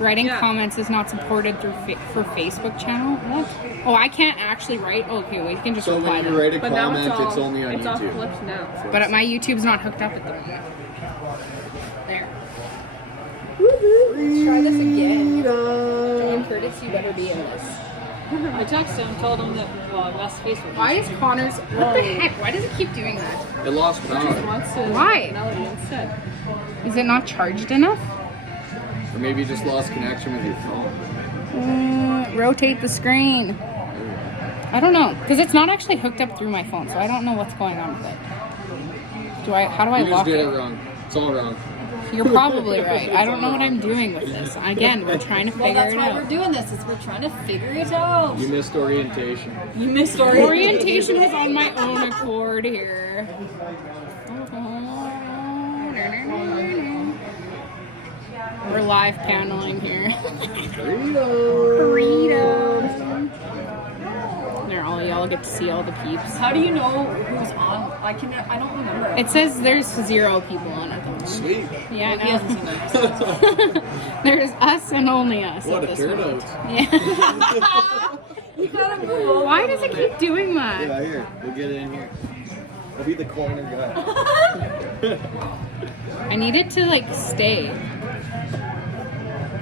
Writing comments is not supported through for Facebook channel. What? Oh, I can't actually write. Oh, okay, we can just so reply when them. you write a But now comment, it's only on it's YouTube. It's all flipped now. But my YouTube's not hooked up at the moment. There. Let's try this again. John Curtis, you better be in this. I texted him, told him that that's Facebook. Why is Connor's... What the heck? Why does it keep doing that? It lost power. Wants to Why? Melody instead. Is it not charged enough? Or maybe you just lost connection with your phone. Rotate the screen. I don't know, because it's not actually hooked up through my phone, so I don't know what's going on with it. How do I You just lock did it? it wrong. It's all wrong. You're probably right. I don't know what I'm doing with this. Again, we're trying to figure That's it why out. we're doing this. Is we're trying to figure it out. You missed orientation. You missed Orientation was on my own accord here. We're live paneling here. Burritos. There, y'all get to see all the peeps. How do you know who's on? I don't remember. It says there's 0 people on it. Sweet. Yeah, I He hasn't seen know. There's us and only us. What at a this turnout. moment. Yeah. You gotta move over. Why does it keep doing that? Yeah, here. We'll get it in here. I'll be the corner guy. I need it to like stay.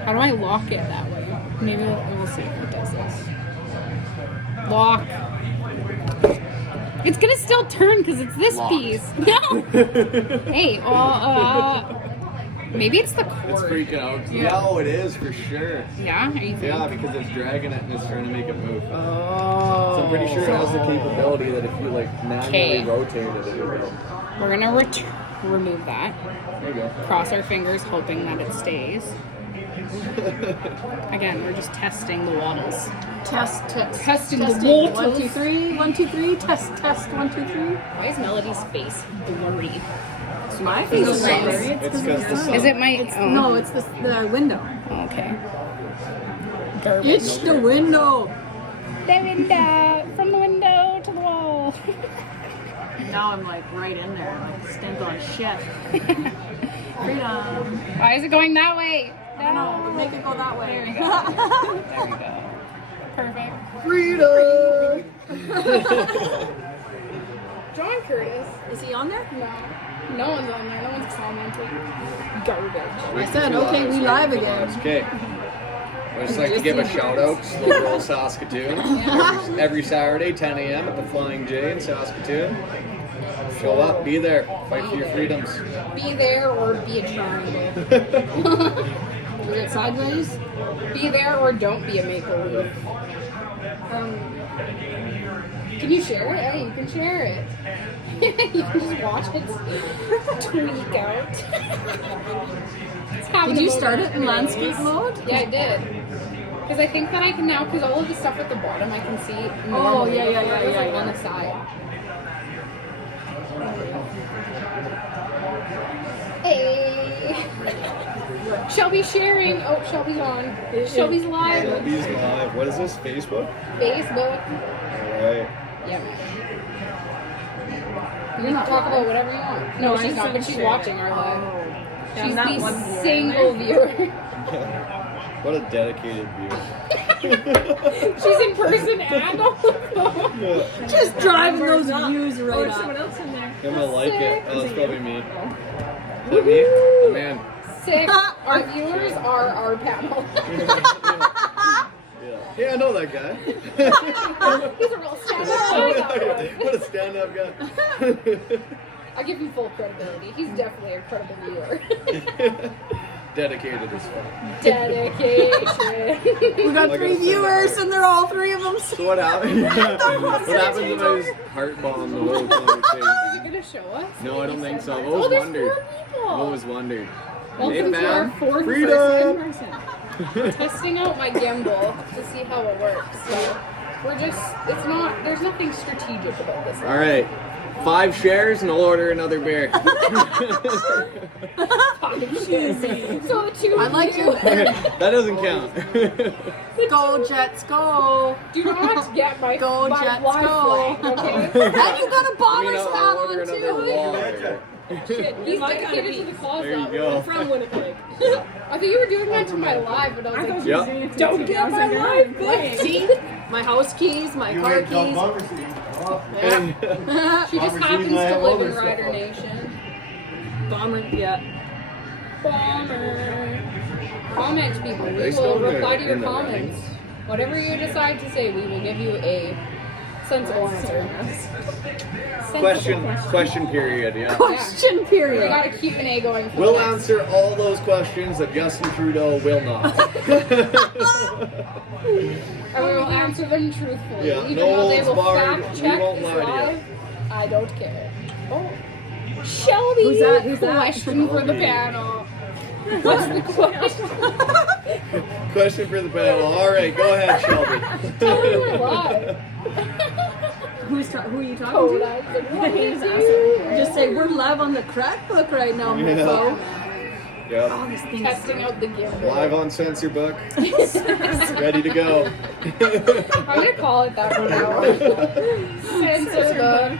How do I lock it that way? Maybe we'll see if it does this. Lock. It's gonna still turn because it's this Locked. piece. No. Hey, maybe it's the cord. It's freaking out. Yeah. No, it is for sure. Yeah, are you thinking? Yeah, because it's dragging it and it's trying to make it move. Oh. So I'm pretty sure it has the capability that if you like manually Okay. rotate it, it will go. We're gonna remove that. There you go. Cross our fingers, hoping that it stays. Again, we're just testing the waddles. Testing the water. 1, 2, 3. 1, 2, 3. Test. 1, 2, 3. Why is Melody's face blurry? My face is Nice. blurry. It's because the sun. Is it my own? No, it's the window. Okay. Garbage. It's the window. The window. From the window to the wall. Now I'm like right in there, like stamped on shit. Freedom. Why is it going that way? I don't know, but make it go that way. There we go. There we go. Perfect. Freedom! John Curtis. Is he on there? No. No one's on there. No one's commenting. Garbage. I said, okay, we live again. Okay. I'd just like to give a shout out to Slow Roll Saskatoon. Every Saturday, 10 a.m. at the Flying J in Saskatoon. Show up, be there, fight for your freedoms. Be there or be a triangle. Is it sideways? Be there or don't be a maple leaf. Can you share it? Yeah, you can share it. You can just watch it tweak out. Did you start it in landscape mode? Yeah, I did. Because I think that I can now, because all of the stuff at the bottom I can see. Oh, normally. yeah. It's like on the side. Hey! Shelby's sharing. Oh, Shelby's on. Shelby's live. Shelby's live. What is this, Facebook? Facebook. Alright. Yep. You can talk about whatever you want. No, she's not, but she's watching our live. She's the single viewer. What a dedicated viewer. She's in person and on the phone. Just driving those views right up. Someone else in there. I'm gonna like it. Oh, that's probably me. Is that me? Oh, man. Sick. Our viewers are our panel. Yeah, I know that guy. He's a real stand-up guy. What a stand-up guy. I'll give you full credibility. He's definitely a credible viewer. Dedicated as fuck. Dedication. We got Like 3 I said, viewers and they're all 3 of them. So what happened? What happens if I just heart bomb the whole conversation? Are you going to show us? No, I don't think so. I've Oh, always there's wondered. 4 people. I've always wondered. Welcome to our 4th Freedom! person. Testing out my gimble to see how it works. So we're just, there's nothing strategic about this. All right. 5 shares and I'll order another beer. So the 2 I like you. That doesn't count. Go Jets, go. Do not get my Go my Jets, flag, go. okay? And you got a bomber's hat I'll on order another too. wall. Shit, he's dedicated to the cause. There you now. go. We're from Winnipeg. I thought you were doing that to my live, but I was like, Yep. don't get my live booked. See? My house keys, my car keys. She just happens to live in Rider Nation. Bomber, yeah. Bomber. Comment, people. We They will still reply to in your the comments. Whatever you decide to say, we will give you a sensible answer. Question period, yeah. Question We period. got a Q&A going for We'll the next. answer all those questions that Justin Trudeau will not. And we will answer them truthfully. Yeah, Even no though they holds will barred, fact we check won't this lie to you. live, I don't care. Oh. Shelby, Who's that? Who's that? question for the panel. What's the question? Question for the panel. All right, go ahead, Shelby. Tell me we're live. Who are you talking Code to? answer. What He's is asking. you? Just say we're live on the crack book right now, mofo. Yep. Oh, this thing's Testing out the gimbal. Live on Censor Book. Ready to go. I'm gonna call it that from now on. Censor book.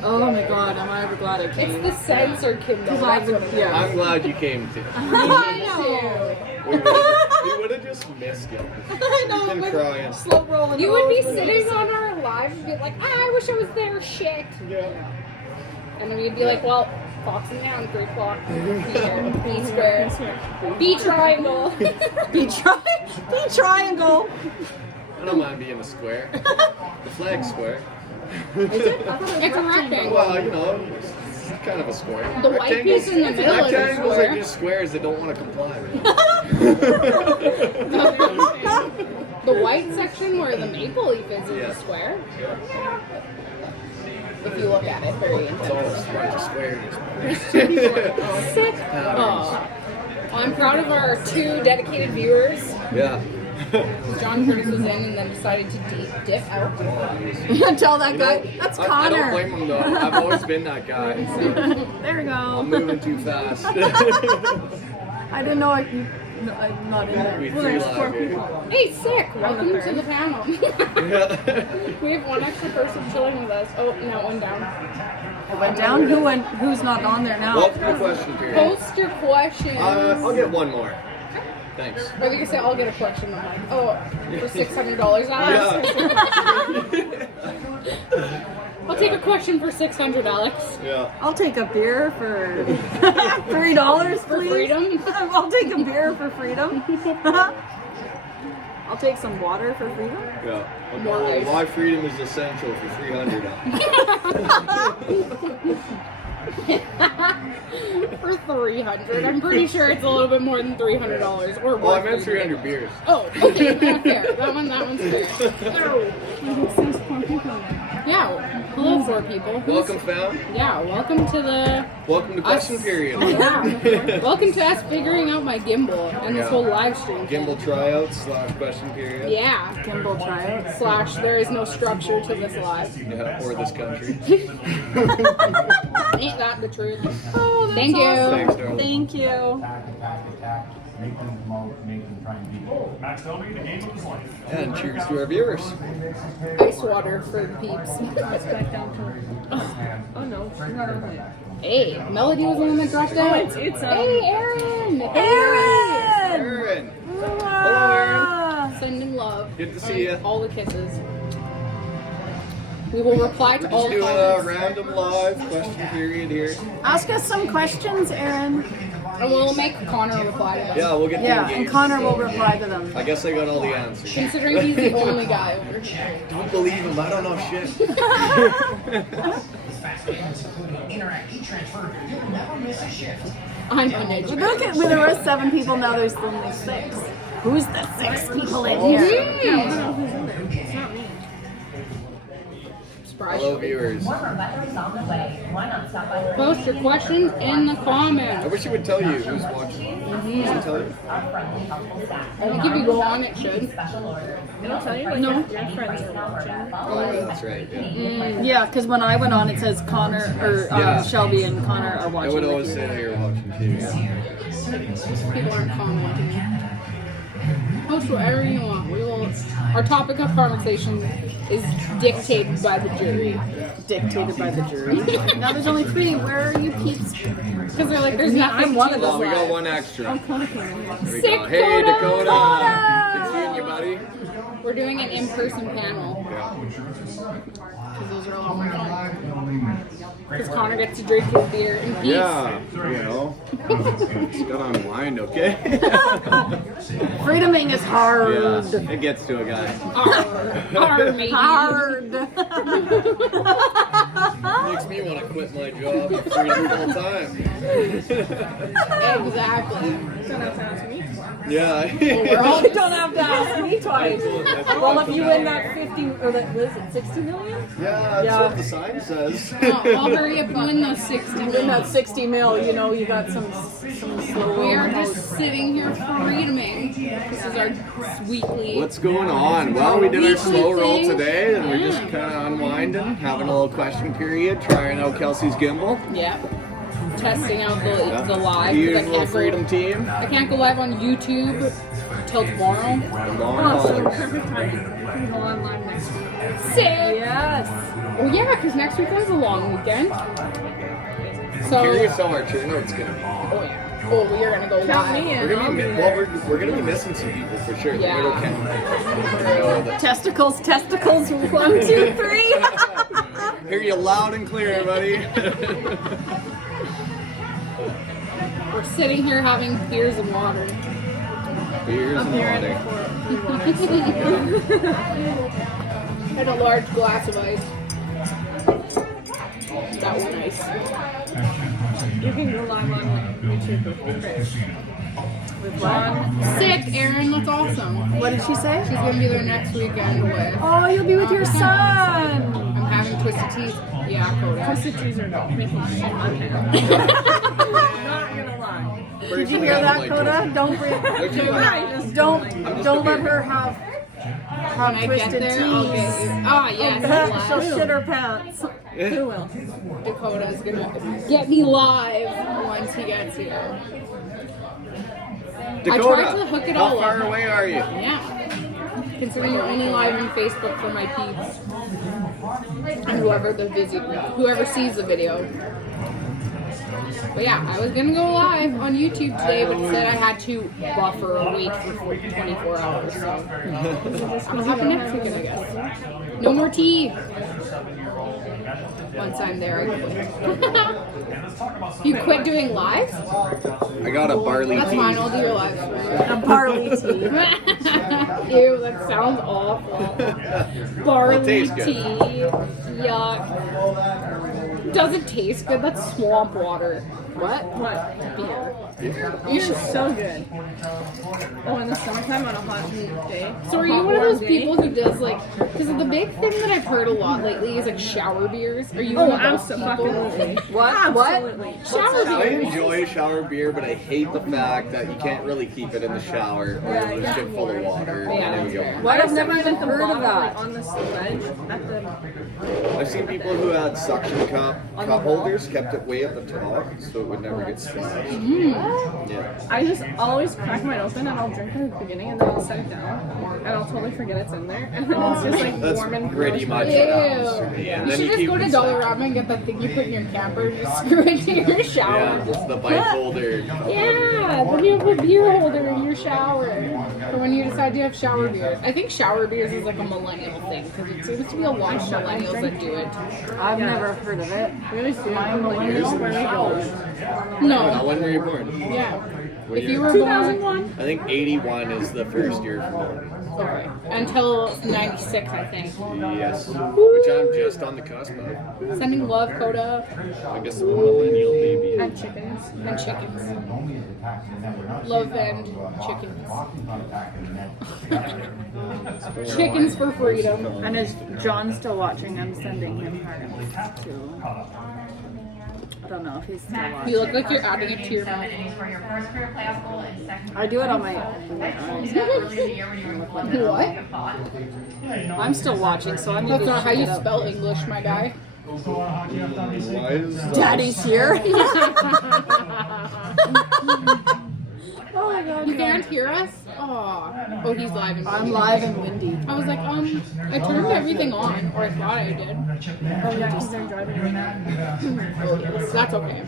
Oh my god, am I ever glad I came. It's the censor Kindle. Because That's I've what been, it is. yeah. I'm glad you came too. I We would have just missed you. I know, Been but crying. slow rolling. know. You would be rolls, sitting on our live and be like, I wish I was there, shit. Yeah. And then we'd be like, well, Foxing down, 3 o'clock. Be here. B square. B triangle. Be triangle. I don't mind being a square. The flag's square. It's a rectangle. Well, you know, it's kind of a square. The white piece in the middle is a Rectangles square. are just squares that don't want to comply. The white section where the maple leaf is Yeah. a square. If you look at it very It's all intensely. a bunch of squares. Sick. Oh. I'm proud of our 2 dedicated viewers. Yeah. John Curtis was in and then decided to dip out. Tell that You guy. know, That's I Connor. don't blame him though. I've always been that guy. So There we I'm go. moving too fast. I didn't know I'm not in there. We Well, three there's 4 live here. people. Hey, sick. Welcome the to the panel. We have 1 extra person chilling with us. Oh, no, 1 down. It went down. Who's not on there now? Welcome to question period. Post your questions. I'll get 1 more. Thanks. Or they can say, I'll get a question. I'm like, oh, for $600, Alex? I'll take a question for $600, Alex. Yeah. I'll take a beer for $3, For please. freedom? I'll take a beer for freedom. I'll take some water for freedom. Yeah. More ice. Why freedom is essential for 300. For $300. I'm pretty sure it's a little bit more than $300. Or Well, I worth meant 300. 300 beers. Oh, okay, yeah, fair. That one's fair. Yeah, hello, 4 people. Welcome, fam. Yeah, welcome to Question us. period. Yeah. Welcome to us figuring out my gimbal and this Yeah. whole live stream. thing. Gimbal tryouts / question period. Yeah. Gimbal tryouts. / there is no structure to this live. Yeah, or this country. Ain't that the truth? Oh, that's Thank you. awesome. Thanks, darling. Thank you. And cheers to our viewers. Ice water for the peeps. Oh no, she's not on it. Hey, Melody was the one that dropped out. it's, Hey, Aaron! Aaron! Aaron. Hello, Sending love. Good to see And ya. all the kisses. We will reply to We're all just doing a comments. random live question period here. Ask us some questions, Aaron. And we'll make Connor reply to them. Yeah, we'll get Yeah, the and Connor will reply to them. I guess I got all the answers. Considering he's the only guy over here. Don't believe him. I don't know shit. I'm Look uneducated. at with the rest 7 people now. There's only 6. Who's the 6 people in here? Surprise. Hello, viewers. Post your questions in the I comments. wish it would tell you who's watching. Does it tell you? I think if you go on, it should. It'll tell you. No, your friends are watching. Oh, that's right. Yeah. Yeah, because when I went on, it says Connor or Yeah. Shelby and Connor are I watching. would with always you. say that you're watching too. Yeah. People aren't commenting. Post whatever you want. We will. Our topic of conversation is dictated by the jury. Dictated by the jury. Now there's only 3. Where are you peeps? Because they're like, there's nothing. I'm one of Oh, those. we got one extra. Oh, Kona came in here. There we Sick go. Hey, Dakota! Dakota! Good seeing you, buddy. We're doing an in-person panel. Yeah. Because those are a lot more fun. Because Connor gets to drink his beer in peace. Yeah, you know. Just gotta unwind, okay? Freedoming is hard. Yeah, it gets to a guy. Arr, matey. Hard. Makes me want to quit my job and freedom full time. Exactly. Don't have to ask me. Yeah. You don't have to ask me twice. Well, if you win that 50 or that was it 60 million? Yeah, that's what the sign says. I'll hurry up and win those 60 Win mil. that 60 mil, you know, you got some slow. We are just sitting here freedoming. This is our weekly. What's going on? Well, we did our slow roll Weekly thing. today, and we're just Yeah. kind of unwinding, having a little question period, trying out Kelsey's gimble. Yeah. Testing out the live. The 'cause I usual can't freedom go. team. I can't go live on YouTube till tomorrow. The long Oh, so haulers. perfect time. You can go on live next week. Sick. Yes. Oh yeah, because next weekend's a long weekend. So. Curious how our turnout's gonna be. Oh yeah. Oh, we are gonna go Count live. me in. We're gonna I'll be be well, there. we're gonna be missing some people for sure. Yeah. The middle count. Testicles. 1, 2, 3. Hear you loud and clear, buddy. We're sitting here having beers and water. Beers and water. And a large glass of ice. That was nice. You can go live on YouTube with Chris. With John. Sick, Erin. That's awesome. What did she say? She's gonna be there next weekend with. Oh, you'll be with your son. I'm having twisted teeth. Yeah, Coda. Twisted teeth are making shit on him. Not gonna lie. Did you hear that, Coda? Don't bring. Don't let her have When I get twisted there, I'll get teeth. you. Ah, yes. She'll live. shit her pants. Who will? Dakota's gonna get me live once he gets here. Dakota, I tried to hook it how all far up. away are you? Yeah. Considering you're only live on Facebook for my peeps. And whoever sees the video. But yeah, I was gonna go live on YouTube today, but it said I had to buffer a week for 24 hours. So I'll have next weekend, I guess. No more tea. Once I'm there, I quit. You quit doing lives? I got a barley That's tea. fine. I'll do your lives for you. A barley tea. Ew, that sounds awful. Barley tastes good. tea. Yuck. Does it taste good? That's swamp water. What? What? Beer. Beer is so good. Oh, in the summertime on a hot day. So are you one of those people who does like, because the big thing that I've heard a lot lately is like shower beers. Are you Oh, one of those absolutely. people? What? Absolutely. Shower I beers. enjoy shower beer, but I hate the fact that you can't really keep it in the shower or it'll just get full of water. Yeah, and then you that's go. What? I've never never even even heard of that. on the ledge at the. I've seen people who had suction cup holders, kept it way at the top so it would never get splashed. Yeah. I just always crack mine open and I'll drink it at the beginning and then I'll set it down and I'll totally forget it's in there and then it's just like That's warm and pretty gross. much Ew. what happens to me. And You then should you just keep go to Dollarama and get that thing you put in your camper and just screw it to your shower. Yeah, it's the bike holder. Yeah, then you have a beer holder in your shower. For when you decide you have shower beers. I think shower beers is like a millennial thing because it seems to be a lot of millennials that do it. I've never heard of it. We always do. I'm a Years millennial. No. When were you born? Yeah. What If year? you were born 2001. I think 81 is the first year for me. okay. Until 96, I think. Yes. Which I'm just on the cusp of. Sending love, Coda, I guess I'm a millennial baby. And chickens. and chickens. Love and chickens. Chickens for freedom. And is John still watching? I'm sending him hearts too. I don't know if he's still watching. You look like you're adding it to your mouth. I do it on my What? I'm still watching, so I'm That's not how you spell English, my guy. Why is that? Daddy's here. Oh my god. You can't hear us? Oh, he's live and I'm windy. live and windy. I was like, I turned everything on, or I thought I did. Oh yeah, because they're driving right now. That's okay.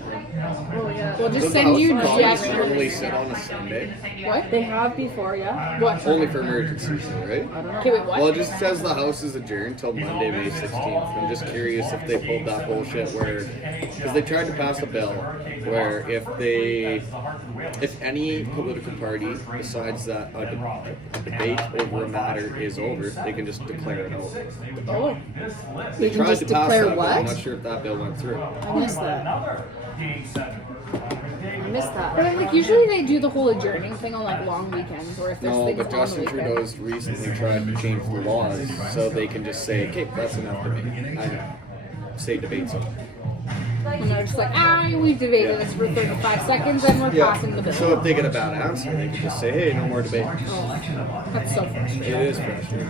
Oh yeah. We'll just Does the send you House of Commons normally gestures. sit on a Sunday? What? They have before, yeah. What? Only for emergencies, though, right? I don't know. Okay, wait, what? Well, it just says the House is adjourned till Monday, May 16th. I'm just curious if they pulled that bullshit where, because they tried to pass a bill where if any political party decides that a debate over a matter is over, they can just declare it over. Oh. They can tried just to pass declare that bill. I'm what? not sure if that bill went through. I missed that. I missed But that. like usually they do the whole adjourning thing on like long weekends, or if there's No, things but on the Justin weekend. Trudeau's recently tried to change the laws so they can just say, okay, that's enough debate. I say debate's over. And they're just like, we've debated this for 35 seconds and we're passing the bill. So if they get a bad answer, they can just say, hey, no more debate. Oh, that's so frustrating. It is frustrating.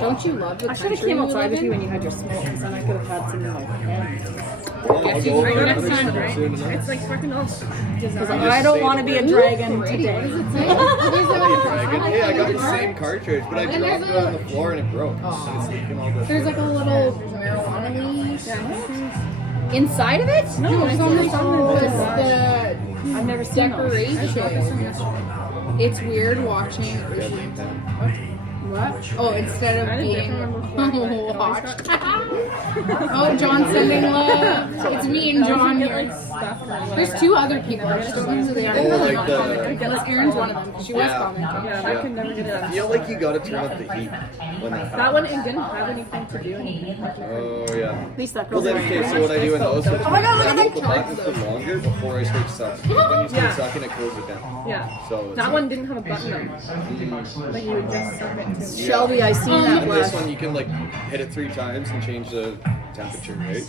Don't you love the I should country have came you outside live with you in? when you had your smoke, because then I could have had some in my head. Well, I'll Guess go you over can it next next time, time right? soon enough. It's like fucking awesome. just I don't say want to the be a word. dragon Pretty. What today. does it say? Dragon. Hey, I got the same cartridge, but I And there's dropped it on the floor and it broke. Oh. And it's leaking all the. There's like a little marijuana leaf inside of it? No, it's on it's on the I've never seen those. decoration. It's weird watching. What? Oh, instead of being watched. Oh, John's sending love. It's me and John here. There's two other people. I just don't know who they are. Oh, like the- Unless Erin's one of them, because she was Yeah. commenting. Yeah, I could never get it I done. feel like you gotta turn up the heat when that That one, happens. it didn't have anything to do. Oh, yeah. At least that Well, girl's then, okay, so what I do in those is Oh my God, look at I hold the button for longer before I start sucking. When you start Yeah. sucking, it cools it down. Yeah. So it's That one didn't have a button though. Like you would just suck it to. Shelby, I seen that And this last. one, you can like hit it 3 times and change the temperature, right?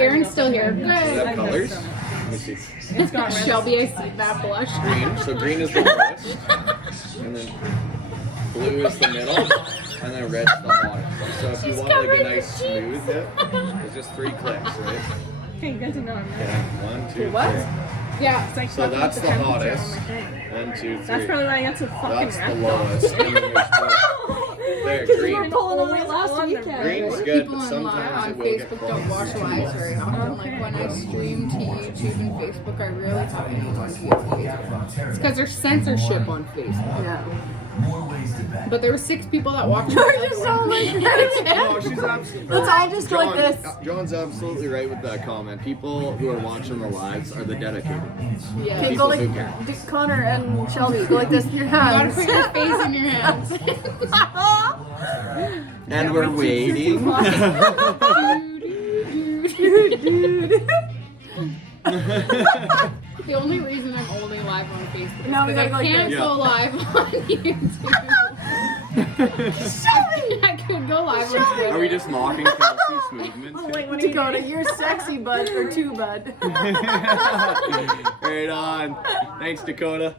Erin's still here. Does it Good. have colors? Let me see. It's got red. Shelby, I see that blush. Green. So green is the lowest, and then blue is the middle, and then red's the hottest. So if you want like a nice smooth hit, it's just 3 clicks, right? Okay, good to know. Okay, 1, 2, What? 3. Yeah. It's like So fucking that's with the temperature on hottest. my thing. 1, 2, 3. That's probably why I got so fucking That's the red. lowest. And then there's 4. There, green. Pulling on it last weekend. Green's good, People but on, sometimes on it will get Facebook don't watch clogged. lives very often. Like when I stream to YouTube and Facebook, I really have anyone to use Facebook. It's because there's censorship on Facebook. Yeah. But there were 6 people that watched We're it. just all like No, she's absolutely Let's all just go like this. John's absolutely right with that comment. People who are watching the lives are the dedicated. Yeah. Okay, You go People who like care. Connor and Shelby. Go like this with your gotta hands. put your face in your hands. And we're waiting. The only reason I'm only live on Facebook is Now we because gotta I go like can't this. go live on YouTube. I could go live on Twitter. Are we just mocking Kelsey's movements? Oh wait, what are you Dakota, doing? you're sexy, bud, or two, bud. Right on. Thanks, Dakota.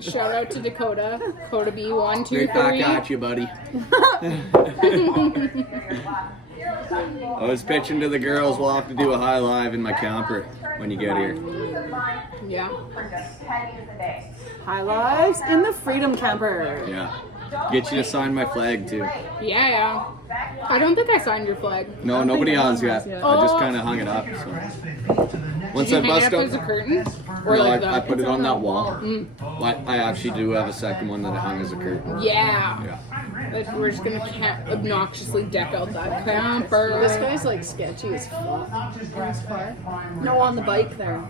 Shout out to Dakota. Dakota B1, 2, 3. Right back at you, buddy. I was pitching to the girls. We'll have to do a high live in my camper when you get here. Yeah. High lives in the Freedom Camper. Yeah. Get you to sign my flag too. Yeah. I don't think I signed your flag. No, nobody has yet. yet. I just Oh. kind of hung it up. So. Once Did I you hang bust it up as a up, curtain? Or no, like I put it on that wall. Mm. I actually do have a second one that I hung as a curtain. Yeah. Yeah. Like, we're just gonna obnoxiously deck out that camper. This guy's like sketchy as fuck. In his car? No, on the bike there.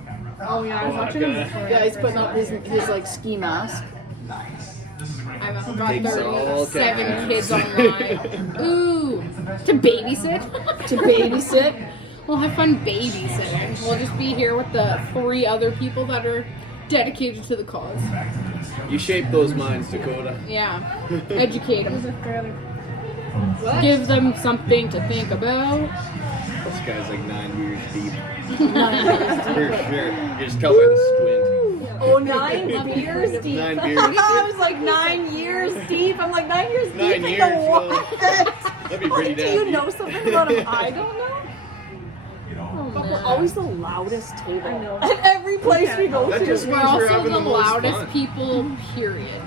Oh yeah, I was watching him before. Yeah, he's putting up his like ski mask. I've got Takes all 37 kinds. kids online. Ooh, to babysit? To babysit. We'll have fun babysitting. We'll just be here with the 3 other people that are dedicated to the cause. You shape those minds, Dakota. Yeah, educate It was them. a fairly. Give them something to think about. This guy's like 9 years deep. For sure. You just tell by the squint. Oh, 9 years deep. 9 beers. I was like 9 years deep. I'm like 9 years 9 deep. years, In the well, what? That'd be pretty Do damn you deep. know something about him I don't know? always the loudest table at every place we go That to. just We're means we're also having the the most loudest fun. people, period.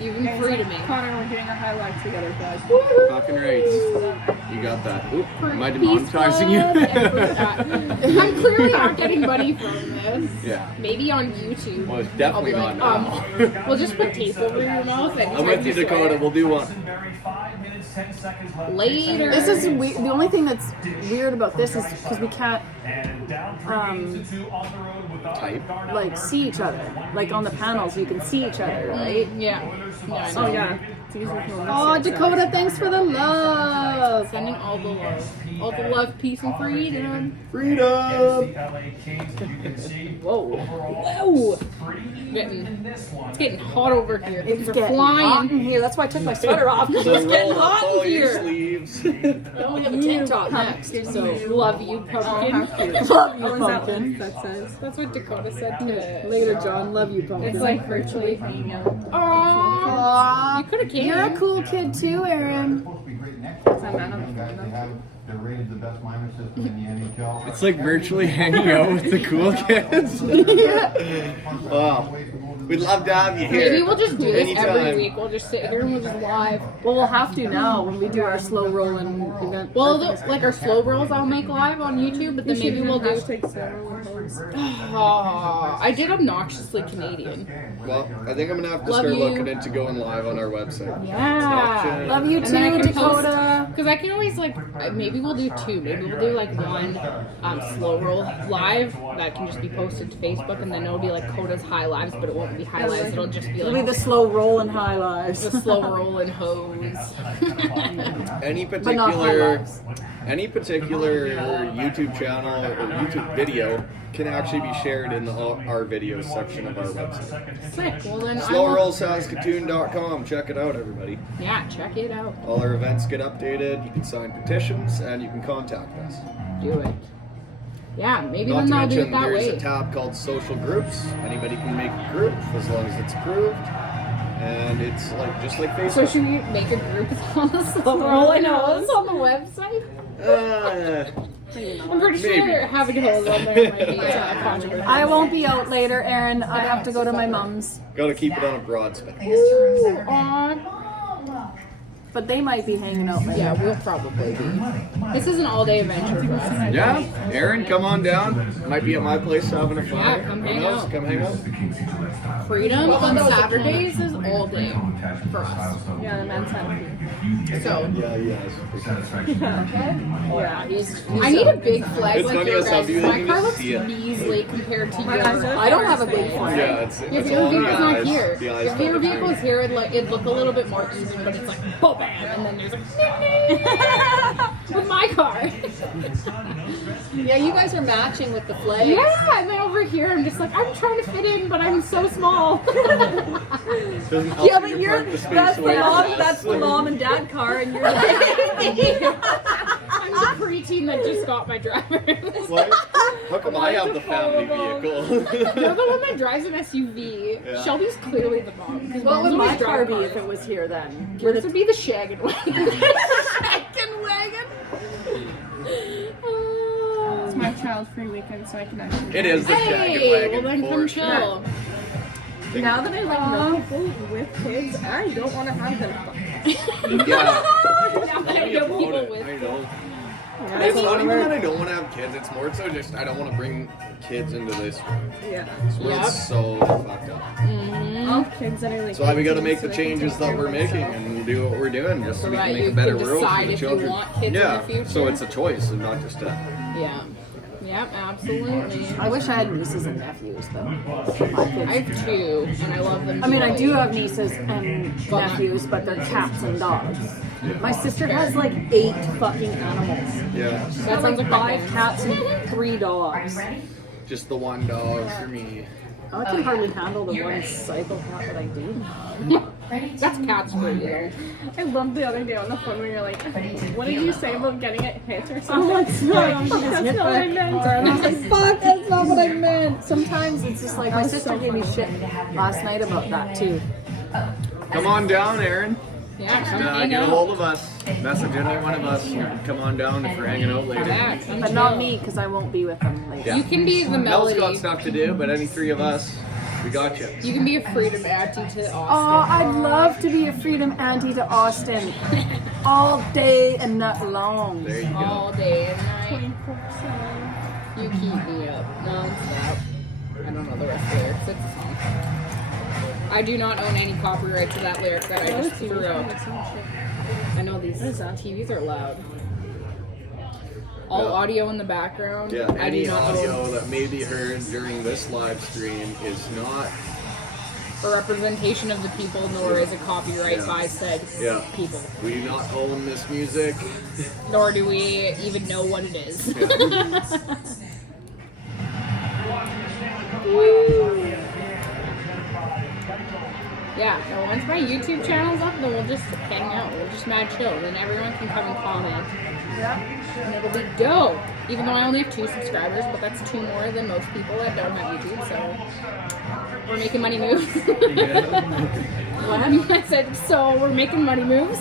Even free to me. Connor, we're doing a highlight together, guys. Fucking right. You got that. Oop, am I Peace demonetizing you? Club, I'm clearly not getting money from this. Yeah. Maybe on YouTube. Well, it's definitely I'll be not like, now. we'll just put tape over your mouth. I'm with you, Dakota. We'll do one. Later. This is weird. The only thing that's weird about this is because we can't Type. like see each other. Like on the panels, you can see each other, right? Yeah. I know. Oh yeah. Oh, Dakota, thanks for the love. Sending all the love, peace, and freedom. Freedom! Whoa. Whoa! It's getting hot over here. It's Things are getting flying. hot in here. That's why I took my sweater off because So it's getting roll up hot all in your here. sleeves. We only have a tank top next, so love you, pumpkin. Love you, pumpkin. That says. That's what Dakota said to Later, John. Love you, pumpkin. It's like virtually hanging out. Aww. You could have came. You're a cool kid too, Aaron. They're rated the best minor system in the NHL. It's like virtually hanging out with the cool kids. Wow. We'd love to have you here. Maybe we'll just do this every Anytime. week. We'll just sit here and we'll just live. Well, we'll have to now when we do our slow rolling event. Well, like our slow rolls, I'll make live on YouTube, but then maybe we'll do. Oh, I did obnoxiously Canadian. Well, I think I'm gonna have to Love start you. looking into going live on our website. Yeah. Love you And then I too, can Dakota. Because I can always maybe we'll do two. Maybe we'll do like one slow roll live that can just be posted to Facebook, and then it'll be like Coda's high lives, but it won't be high lives. It'll just be It'll be like the slow rolling high lives. the slow roll and hose. Any not particular highlights. YouTube channel or YouTube video can actually be shared in our videos section of our website. Sick. Well then, I will, SlowRollSaskatoon.com. Check it out, everybody. yeah, check it out. All our events get updated. You can sign petitions and you can contact us. Do it. Yeah, maybe Not then to I'll do mention, it that there's way. a tab called Social Groups. Anybody can make a group as long as it's approved. And it's like just like Facebook. So should we make a group on the slow roll? I know it's on the website. I'm pretty Maybe. sure having holes on there might be controversial. I won't be out later, Aaron. I have to go to my mom's. Gotta keep it on a broad spectrum. But they might be hanging out later. Yeah, we'll probably be. This is an all-day adventure for us. Yeah, Aaron, come on down. Might be at my place having a fire. Yeah, come Who hang knows? out. Come hang out. Freedom on Saturdays is all day for us. Yeah, the men's have So, Yeah, yes. I need a big flag It's like funny your how some guys'. people My can car just looks see it. measly compared to yours. I don't have a big flag. Yeah, it's If it's your all the vehicle's not eyes. here, The eyes if your don't vehicle's agree. here, it'd look a little bit more even, but it's like boom, bam, and then there's like with my car. Yeah, you guys are matching with the flags. Yeah, and then over here, I'm just like, I'm trying to fit in, but I'm so small. Doesn't help Yeah, that but you you're park the space that's the away from mom us. that's the mom and dad car and you're like I'm the preteen that just got my driver's. What? How come I have the family vehicle? You're the one that drives an SUV. Yeah. Shelby's clearly the mom. Because what would moms my always car drive be if cars. it was here then? Yours would be the shaggin' wagon. Shaggin' wagon? It's my child-free weekend, so I can actually. It is the Hey, shaggin' wagon. well then for come sure. chill. Now that I know people with kids, I don't want to have them. Yeah. Now that I know people with. I know. It's not even that I don't want to have kids. It's more so just I don't want to bring kids into this. Yeah. Where Yep. it's so fucked up. All kids that are like. That's why we got to 18, make so the they can changes take that care we're of making themselves. and do what we're doing just so So we that can make you a better can world for decide the if you children. want kids in the Yeah. future. So it's a choice and not just a. Yeah. Yep, absolutely. I wish I had nieces and nephews though. I have two, and I love them. I mean, I dearly. do have nieces and nephews, but they're cats and dogs. My sister has like 8 fucking animals. Yeah. She That has like sounds like 5 cats and 3 dogs. Just the one dog for me. I can hardly handle the one psychopath that I do. That's cats for you. I loved the other day on the phone when you're like, what did you say about getting it hit or something? That's not, That's not what I meant. And I was like, fuck, that's not what I meant. Sometimes it's just like, my sister gave me shit last night about that too. Come on down, Aaron. Yeah, come hang Get a out. hold of us. Message any one of us. You can come on down if we're hanging out later. Yeah, come But not chill. me, because I won't be with them later. Yeah. You can be the Mel's got melody. stuff to do, but any three of us, we got you. You can be a freedom auntie to Oh, Austin. I'd love to be a freedom auntie to Austin. All day and not long. There you go. All day and night. You keep me up non-stop. I don't know the rest of the lyrics. It's a song. I do not own any copyright to that lyric that I just threw out. I know these TVs are loud. All Yeah. audio in the background. Yeah, I do any not audio own that may be heard during this live stream is not. a representation of the people, nor is it copyright Yeah. by said Yeah. people. We do not own this music. Nor do we even know what it is. Yeah, no, once my YouTube channel's up, then we'll just hang out. We'll just mad chill. Then everyone can come and comment. Yeah. And it'll be dope. Even though I only have 2 subscribers, but that's 2 more than most people that don't have YouTube, so we're making money moves. What? I said, so we're making money moves.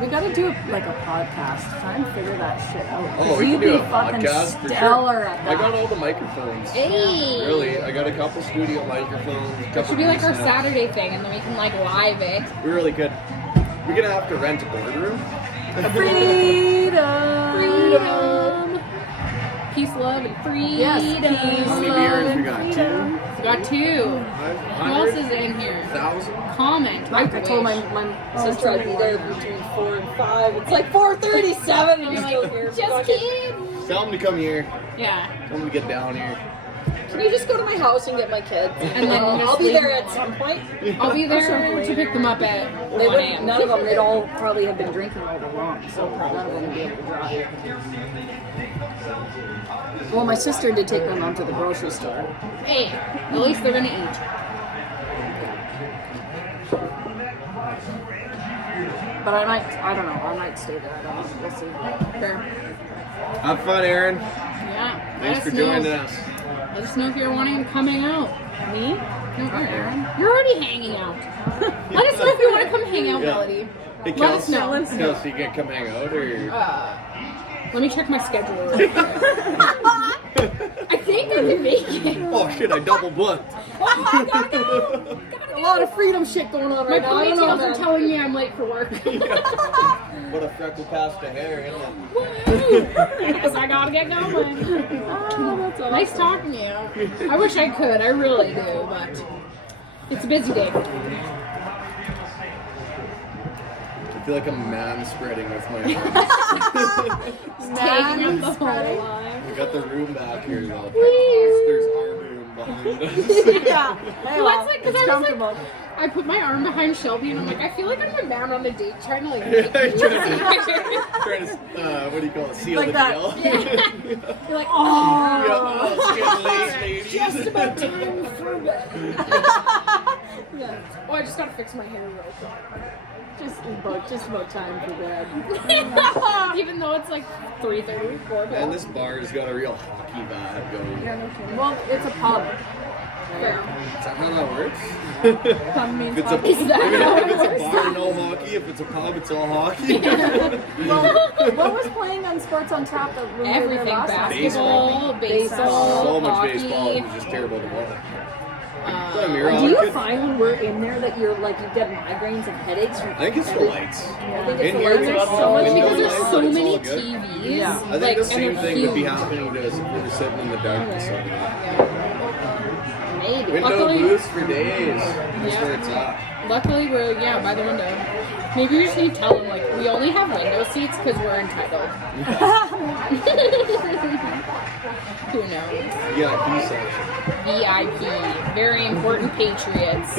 We gotta do like a podcast. Try and figure that shit out. Oh, we You'd can do be a fucking podcast for stellar sure. at I that. got all the microphones. Hey! Really, I got a couple studio microphones. A It couple should be like our presets. Saturday thing, and then we can like live it. We really could. We're gonna have to rent a boardroom. Freedom. Freedom! Peace, love, and freedom. Yes, peace, How many love, beers we and got? freedom. We got 2. Who else is in here? 1,000? Comment. I told my sister I'd be there between 4 and 5. It's like 4:37 and I'm you're still like, here. just kidding. Tell them to come here. Yeah. Tell them to get down here. Can you just go to my house and get my kids? And then I'll just be leave there them at alone. some point. I'll be there to pick them up at They 1 would, a.m. none of them, they'd all probably have been drinking all day long, so none of them would be able to drive. Well, my sister did take them out to the grocery store. Hey, at least they're gonna eat. But I don't know, I might stay there. I don't know. We'll see. Fair. Have fun, Aaron. Yeah. Thanks for joining us. Let us know if you're wanting to come hang out. Me? No, Aaron. You're already hanging out. Let us know if you want to come hang out, Yeah. Melody. Hey, Let us know. Kelsey, you can come hang out or? Let me check my schedule real quick. I think I can make it. Oh shit! I double booked. Oh, I gotta go. A lot of freedom shit going on My right now. I don't know, ponytails are man. telling me I'm late for work. What a freckle past the hair, isn't it? Yes, I gotta get going. Oh, that's awesome. Nice talking to you. I wish I could. I really do, but it's a busy day. I feel like I'm man spreading with my arms. Taking up the whole spreading. line. We got the room back here though. Whee! There's our room behind us. Yeah. Hey, Well, that's like, it's because I was comfortable. like, I put my arm behind Shelby and I'm like, I feel like I'm a man on a date trying to like Yeah, make trying you. to what do you call it? Seal Like the that. deal. You're like, Yeah, oh, oh, it's getting late, ladies. just about time for bed. Oh, I just gotta fix my hair real quick. Just about time for bed. Even though it's like 3:30, 4 Man, this bar's got a real hockey vibe going. Well, it's a pub. Is that how that works? Pub means If it's a, pub. Is that how it if it's a works? bar, no hockey. If it's a pub, it's all hockey. What was playing on Sports on Tap that when we were there Everything, last night? basketball, baseball, So much hockey. baseball. It was just terrible to watch. Do you find when we're in there that you're like you get migraines and headaches? From I think it's the lights. I think it's In the here, lights we are got so all much the Because windows, there's but so it's many all good. TVs. Yeah. I think like, the and same they're thing would be huge. happening to us if we were sitting in the darkness. Maybe. Window Luckily, booths for days. That's where it's at. luckily we're by the window. Maybe we just need to tell them like we only have window seats because we're entitled. Who knows? Yeah, key section. VIP, very important patriots.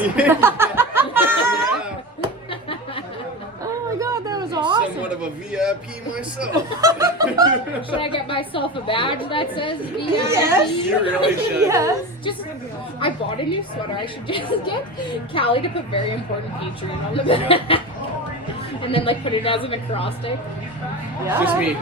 Oh my god, that was awesome. Somewhat of a VIP myself. Should I get myself a badge that says VIP? You really should. Yes. Just, I bought a new sweater. I should just get Callie to put very important Patriot on the back. And then like put it as an acrostic. Yeah. Just me.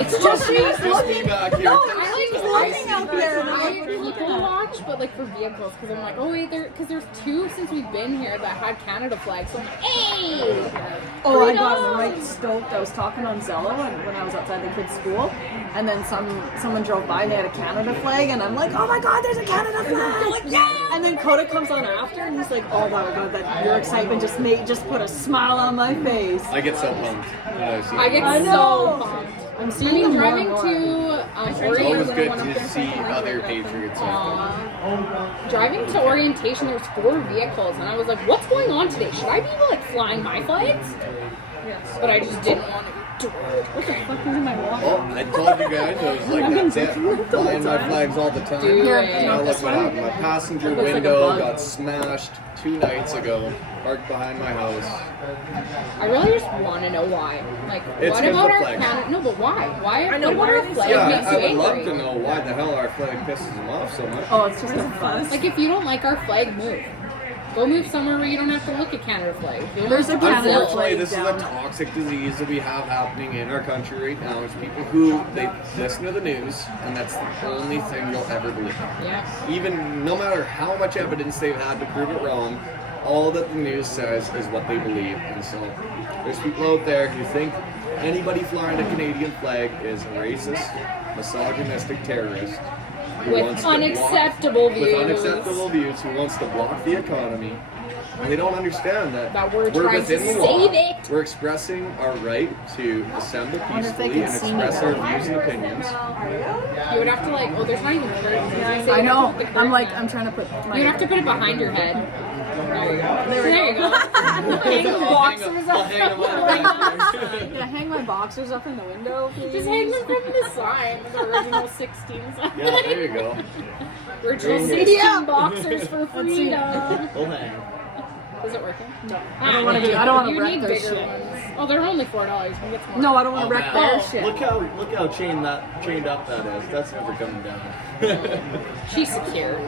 It's just me. Just me back here. No, I like walking out there. I people watch, but like for vehicles, because I'm like, oh wait, because there's two since we've been here that had Canada flags. So I'm like, hey! Oh, I got right stoked. I was talking on Zello and when I was outside the kids' school, and then someone drove by and they had a Canada flag, and I'm like, oh my god, there's a Canada flag! Like, yeah! And then Coda comes on after, and he's like, oh my god, that your excitement just put a smile on my face. I get so pumped when I see I it. get so pumped. I'm seeing driving more to It's always good to see other Patriots. driving to orientation, there's 4 vehicles, and I was like, what's going on today? Should I be like flying my flags? Yes. But I just didn't want to do it. What the fuck is in my water? Oh, I told you guys, I was like, that's it. Flying my flags all the time. Dude. Now look what happened. My passenger Looks like a window bug. got smashed 2 nights ago, parked behind my house. I really just want to know why. Like, It's what 'cause about the our flag. Canada? No, but why? Why? I know, What why about are our they flag Yeah, makes I you would angry? love to know why the hell our flag pisses them off so much. Oh, it's just a fuss. Like, if you don't like our flag, move. Go move somewhere where you don't have to look at Canada flag. Go There's move a to Canada Brazil. Unfortunately, flag this is down. a toxic disease that we have happening in our country right now. It's people who they listen to the news, and that's the only thing they'll ever believe. Yeah. Even no matter how much evidence they've had to prove it wrong, all that the news says is what they believe. And so there's people out there who think anybody flying a Canadian flag is a racist, misogynistic terrorist. Who With wants to unacceptable block, views. With unacceptable views, who wants to block the economy. And they don't understand that, We're trying to within the law. save it. We're expressing our right to assemble wonder if they peacefully can and see me express our better. views and opinions. You would have to like, oh, there's not even curtains. I know. I'm like, I'm trying to put my... You'd have to put it behind your head. There you go. There you go. Hang the I'll boxers up. hang 'em up. Yeah, hang my boxers up in the window, please. Just hang them from the sign, the original 16 sign. Yeah, there you go. Original Yeah. 16 boxers for freedom. We'll hang. Is it working? No. I don't want to. I don't want to You wreck need their bigger shit. ones. Oh, they're only $4. You can get some. No, I don't want to wreck their man. shit. Look how chained up that is. That's never coming down. She's secure.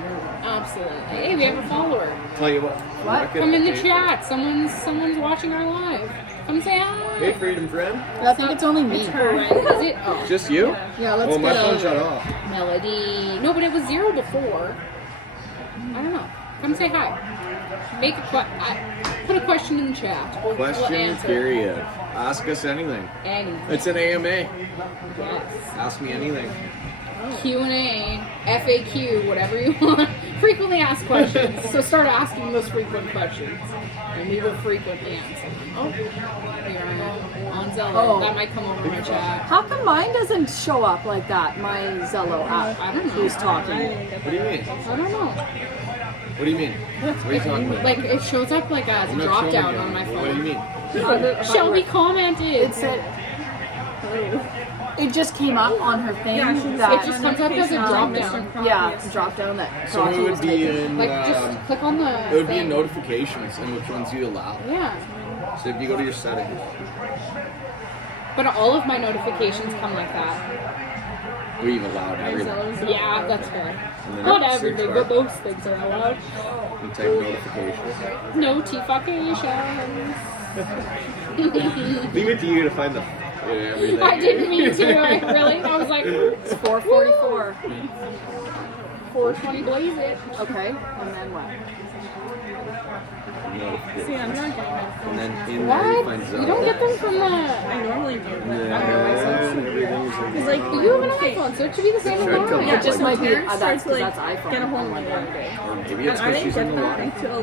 Absolutely. Hey, we have a follower. Tell you what. What? Come in the chat. Someone's watching our live. Come say hi. Hey, freedom friend. I think it's only me. Friend, is it? Oh. Just you? Yeah, let's Oh, my go. phone shut off. Melody. No, but it was 0 before. I don't know. Come say hi. Make a put a question in the chat. We'll Question answer. period. Ask us anything. Anything. It's an AMA. Yes. Ask me anything. Q&A, FAQ, whatever you want. Frequently asked questions. So start asking those frequent questions, and we will frequently answer them. Oh, here I am on Zello. Oh. That might come over my chat. How come mine doesn't show up like that? My Zello app. I don't know. Who's talking? What do you mean? I don't know. What do you mean? What are you talking about? Like it shows up like as a I'm not drop showing down you. on my phone. What do you mean? Shelby commented. It said. It just came up on her thing. That It just comes up as a drop down. yeah, drop down that. So Crocky it would was be taking. in. Like just click on the. It would be in thing. notifications and which ones you allow. Yeah. So if you go to your settings, But all of my notifications come like that. we've allowed everything. Yeah, that's fair. And then Not search everything, bar. but most things are allowed. You type notifications. Notifications. Leave it to you to find the everything. I didn't mean to. Really? I was like, It's 4:44. 420 blaze it. Okay, and then what? Notifications. See, I'm not getting them. And then in there you find What? Zelda. You don't get them from the. I normally do, but I don't know. Everything's in It's like, But you have an iPhone, so it should be the same It as should come mine. up. It just might be. parents That's started to, because like, that's iPhone. get a hold of me on the my other day. Or maybe And it's I because didn't she's in get the that water. until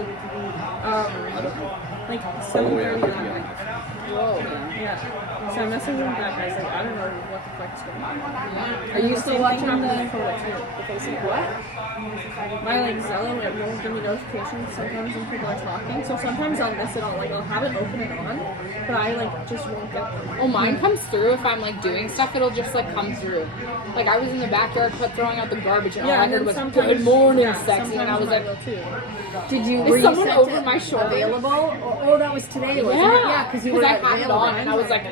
I don't know. like All the way 7:30 up that at the night. end. Whoa. Yeah. So I messaged him back. I was like, I don't know what the fuck's going on. Are you still watching the Facebook? What? My like Zello, it won't give me notifications sometimes when people are talking. So sometimes I'll miss it all. Like I'll have it open and on, but I like just won't get them. Oh, mine comes through if I'm like doing stuff. It'll just like come through. Like I was in the backyard throwing out the garbage, and all I and heard then was sometimes- "Good morning, yeah, sexy," and I was sometimes like, mine will, too. Did you? Is were you someone sent over it my shoulder? Available? Oh, that was today, wasn't it? "Yeah," because you were I at had it available. on, and I was like,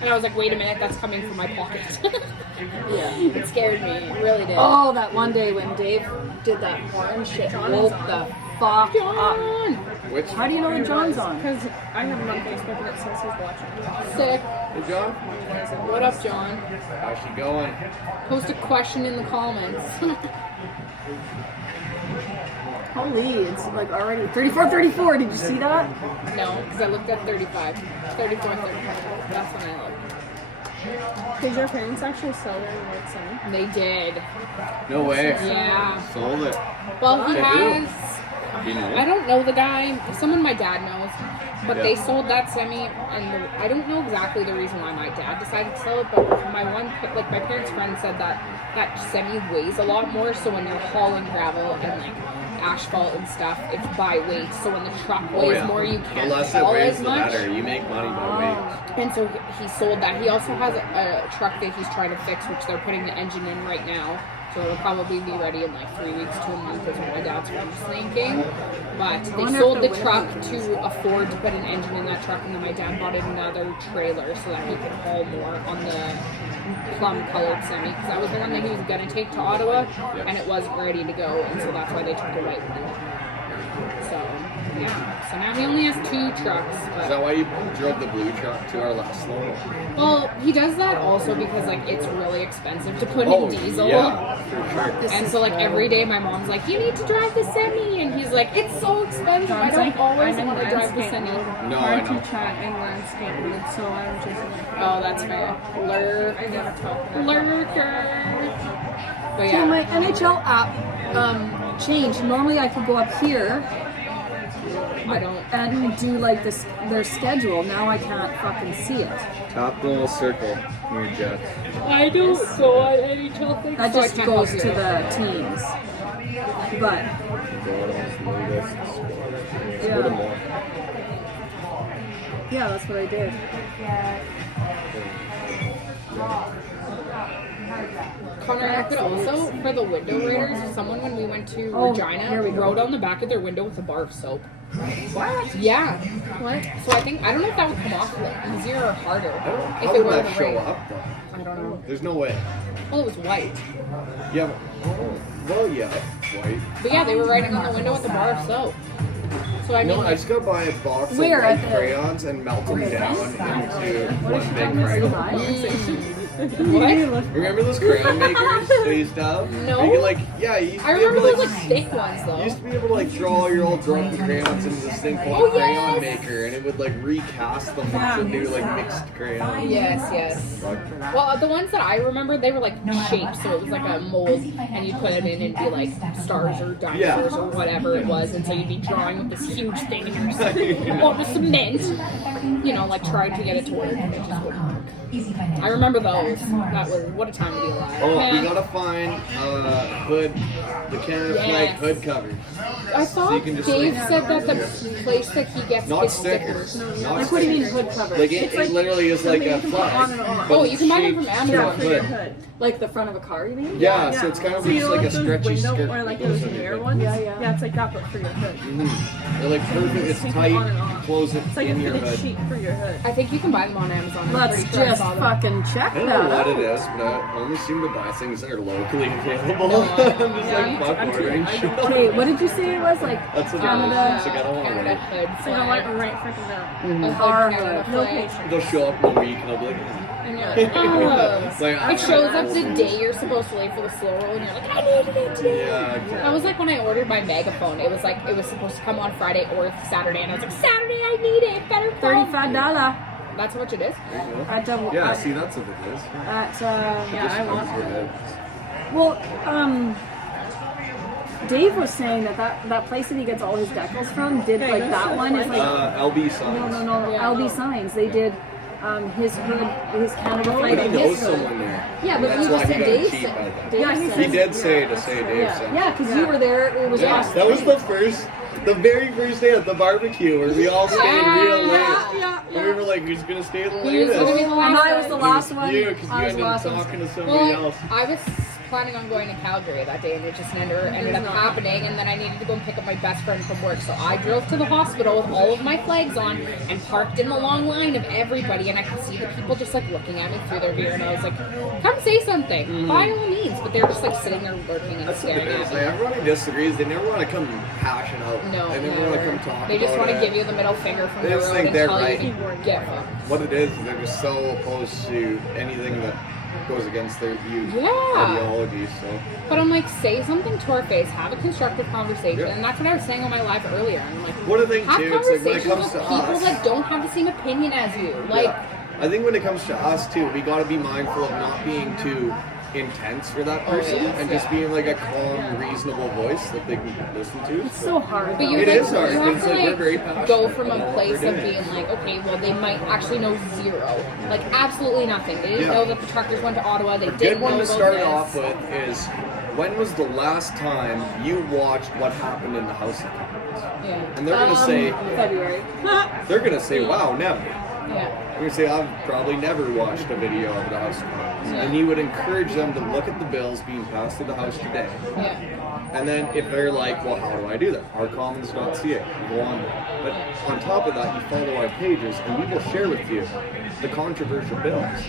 and I was like, "Wait a minute, that's coming from my pocket." Yeah. It scared me. It really did. Oh, that one day when Dave did that orange shit, woke the fuck up. John! Which? How do you know that John's on? Because I have him on Facebook and it says he's watching. Sick. Hey, John. What up, John? How's she going? Post a question in the comments. Holy, it's like already 34. Did you see that? No, because I looked at 35. 34, 35. That's when I looked. Did your parents actually sell their white semi? They did. No way. Yeah. Sold it. Well, he They do. has. You know? I don't know the guy. Someone my dad knows. But Yeah. they sold that semi, and I don't know exactly the reason why my dad decided to sell it. But my parents' friend said that semi weighs a lot more. So when you're hauling gravel and like asphalt and stuff, it's by weight. So when the truck weighs more, you can't The less it haul weighs, as the much. better. You make money by weight. And so he sold that. He also has a truck that he's trying to fix, which they're putting the engine in right now. So it'll probably be ready in like 3 weeks to a month is what my dad's friend was thinking. But they wonder sold if the the truck winter to afford to put an engine in that truck, and then my dad bought another trailer so that he could haul more on the plum colored semi, because that was the one that he was going to take to Ottawa, and it wasn't ready to go, and so that's why they took the white one. So, yeah. So now he only has 2 trucks. Is But, that why you drove the blue truck to our last slow? well, he does that also because like it's really expensive to put in diesel. Yeah, for sure. And so, like, every day my mom's like, you need to drive the semi. And he's like, it's so expensive. I don't always want to drive the semi. No, I Hard know. to chat in landscape mode, so I'm just like, Oh, that's fair. Lurk. I never talk about Lurker. But Okay, yeah. my NHL app changed. Normally I could go up here I don't. and do like this their schedule. Now I can't fucking see it. Top little circle near Jets. I don't go on NHL things. That so I just can't goes help to you. the teams. But Put them more. yeah, that's what I did. Connor, I could also, for the window raiders, someone when we went to Oh, Regina here we go. wrote on the back of their window with a bar of soap. What? Yeah. What? So I think, I don't know if that would come off like easier or harder. How If it would were that the show rain. up though? I don't know. There's no way. Well, it was white. Yeah. Well, yeah. White. But yeah, they were writing on the window with a bar of soap. So I mean, No, I just gotta buy a box of Where? white At the- crayons and melt them down into one big crayon. what? Remember those crayon makers they used to have? No. You could like, yeah, you used to I be able remember to those like thick ones you though. used to be able to like draw all your old broken crayons into this thing called Oh, a crayon yes! maker, and it would like recast them into new like mixed crayons. Yes, yes. Well, the ones that I remember, they were like shaped, so it was like a mold, and you'd put it in and be like stars or dinosaurs or whatever it was, and so you'd be drawing with this huge thing, and you're just like, on the cement, you know, like trying to get it to work, and it just wouldn't work. I remember those. That was, what a time to be alive. Oh, Man, we gotta find hood, the Canada flag Yes. hood covers. I thought you can just, Dave like- said that the place that he gets Not his stickers. stickers. Not Like what do you mean stickers. hood cover? Like it literally is like a flag. on and off. but Oh, you can buy them from shaped Amazon. to a for your hood. hood. Like the front of a car, you mean? Yeah, so it's kind of So you just know like a those stretchy window skirt. or like that those goes under mirror it. ones? Yeah, yeah. Yeah, it's like that but for your hood. They're like perfect. It's Take it tight. on and off. Close it It's like in a your fitted hood. sheet for your hood. I think you can buy them on Amazon. I'm Let's pretty sure I just saw them. fucking check I don't that know what out. it is, but I only seem to buy things that are locally available. No, I'm just yeah, like, fuck I'm too- ordering I shit. don't- Wait, what did you say it was? Like That's what Canada? It's like, I don't want to Canada wait. hood So you know what? flag. Right freaking now. A hood Our Canada hood. flag. Location. They'll show up in a week and I'll be like, And you're like, oh. It's like, It shows up the day you're supposed to leave for the slow roll, and you're like, I needed it today. yeah, exactly. That was like when I ordered my megaphone. It was like it was supposed to come on Friday or Saturday, and I was like, Saturday, I need it. Better come. $35 That's how much it is. at double. Yeah, at, see, that's what it is. at Yeah, I want it. well, Dave was saying that place that he gets all his decals from did Yeah, like that's that so one is funny. like LB signs. no Yeah, LB no. signs. They did his hood, his Canada flag, But he and knows his hood. someone there. Yeah, but That's you why just he said got Dave cheap, said. I think. Dave Yeah, said- He did say to say Dave Yeah, said. yeah, because you were there. It was Yeah, us. that was the very first day at the barbecue where we all stayed real late. Yeah. And we were like, who's gonna stay the Who's latest? gonna be the And last I was the one? last one. You, because you I was ended the up last one. talking to somebody Well, else. I was planning on going to Calgary that day, and it just ended up happening, and then I needed to go and pick up my best friend from work, so I drove to the hospital with all of my flags on and parked in the long line of everybody, and I could see the people just like looking at me through their beer, and I was like, come say something, by all means, but they were just like sitting there lurking and That's what it staring is. at Like, me. everyone who disagrees, they never want to come hashing out. No, they never want to come talk. They just about want to it. give you the middle finger from They the just road think and they're tell right. you to get fucked. What it is, they're just so opposed to anything that goes against their views, Yeah. ideologies. So But I'm like, say something to our face, have a constructive conversation, Yeah. and that's what I was saying on my live earlier. I'm like, what a thing have too. It's like when it conversations comes with to people us. that don't have the same opinion as you. Like, Yeah. I think when it comes to us too, we got to be mindful of not being too intense for that person yes, and just being like a calm, reasonable voice that they can listen to. It's so hard. but you, It like, is hard, you have because, to like, we're very like passionate go from about a what place we're of doing. being like, okay, well, they might actually know zero, like absolutely nothing. They didn't Yeah. know that the truckers went to Ottawa. They A didn't good one know to about start this. off with is, when was the last time you watched what happened in the House of Commons? Yeah, And they're gonna say, February. wow, never. yeah, You're gonna say, I've probably never watched a video of the House of Commons. Yeah. And you would encourage them to look at the bills being passed through the House today. yeah. And then if they're like, well, how do I do that? Ourcommons.ca. You go on there. But on top of that, you follow our pages, and we will share with you the controversial bills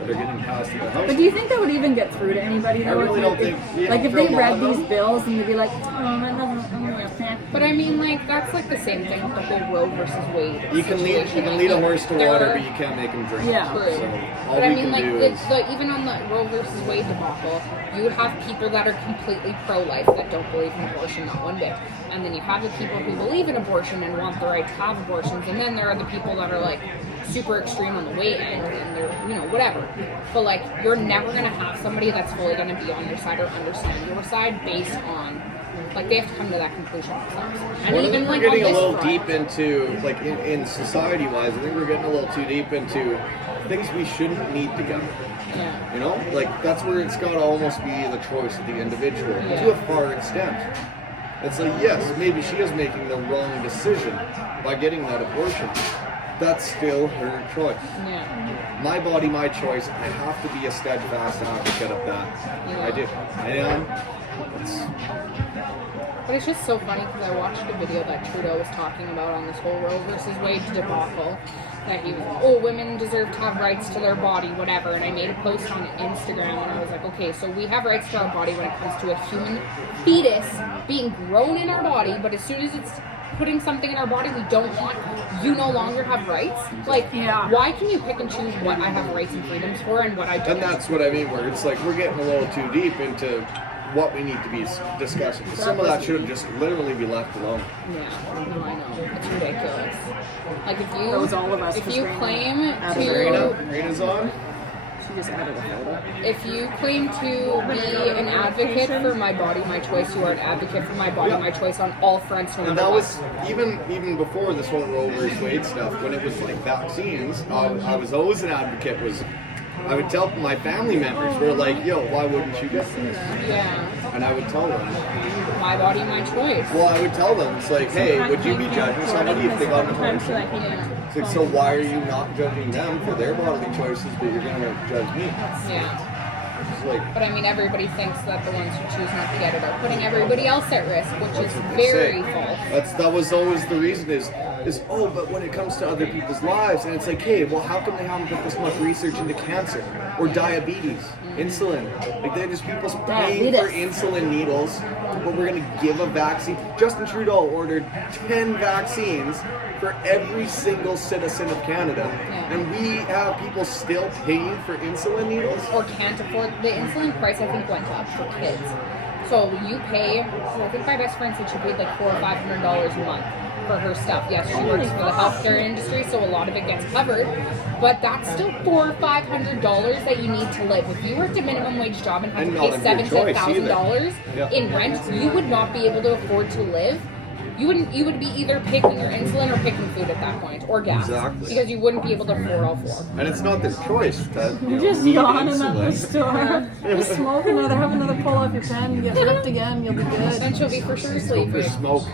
that are getting passed through the House. But do you think that would even get through to anybody? I though, really if don't they- think- yeah, like if for a they lot read of them. these bills and they'd be like, oh, that doesn't But I mean, like, that's like the same thing with the whole Roe versus Wade. You can lead situation. a horse to There water, are- but you can't make him drink. Yeah. True. So all But I we mean, can like, do is even on the Roe versus Wade debacle, you would have people that are completely pro-life that don't believe in abortion, not one bit. And then you have the people who believe in abortion and want the right to have abortions. And then there are the people that are, like, super extreme on the way end and they're, you know, whatever. But, like, you're never going to have somebody that's fully going to be on your side or understand your side based on, like, they have to come to that conclusion themselves. And Well, I even, think we're like, getting a on this little front, deep into, like, in society-wise, I think we're getting a little too deep into things we shouldn't need together. Yeah. You know? Like, that's where it's got to almost be the choice of the individual, Yeah. to a far extent. It's like, yes, maybe she is making the wrong decision by getting that abortion. That's still her choice. Yeah. My body, my choice. I have to be a steadfast advocate of that. Yeah. I do. I am. But it's just so funny because I watched a video that Trudeau was talking about on this whole Roe versus Wade debacle. That he was, oh, women deserve to have rights to their body, whatever. And I made a post on Instagram and I was like, okay, so we have rights to our body when it comes to a human fetus being grown in our body, but as soon as it's putting something in our body we don't want, you no longer have rights. Like, Yeah. why can you pick and choose what I have rights and freedoms for and what I don't? And that's what I mean, where it's like we're getting a little too deep into what we need to be discussing. Some of that should have just literally be left alone. Yeah, no, I know. It's ridiculous. Like, if you, That was all of us if just you ran claim out of to, Reina's on. She just added a photo. if you claim to be an advocate for my body, my choice, you are an advocate for my body, my choice on all fronts, no And matter that what. was even before this whole Roe versus Wade stuff. When it was like vaccines, I was always an advocate. I would tell my family members, were like, "Yo, why wouldn't you get this?" Yeah, And I would tell them. my body, my choice. Well, I would tell them, it's like, "Hey, would you be judging somebody if they got an abortion?" Yeah, It's like, so why are you not judging them for their bodily choices, but you're gonna judge me? yeah. It's like, But I mean, everybody thinks that the ones who choose not to get it are putting everybody else at risk, which is they very say. false. That was always the reason is oh, but when it comes to other people's lives, and it's like, hey, well, how come they haven't put this much research into cancer or diabetes, insulin? Like, they're just people paying for insulin needles, but we're gonna give a vaccine. Justin Trudeau ordered 10 vaccines for every single citizen of Canada, and we have people still paying for insulin needles. Or can't afford the insulin price. I think went up for kids. So you pay. So I think my best friend said she paid like $400 or $500 a month for her stuff. Yes, she works for the healthcare industry, so a lot of it gets covered. But that's still $400 or $500 that you need to live. If you worked a minimum wage job and had And to not pay of your $7,000 choice to $10,000 Yeah. in rent, you would not be able to afford to live. You would be either picking your insulin or picking food at that point, or gas. Exactly. Because you wouldn't be able to afford all four. And it's not their choice to Just need yawning at the insulin. store. Just smoke another, have another pull off your pen, you get ripped again, you'll be good. Then she'll be for sure Go sleeping. for smoke.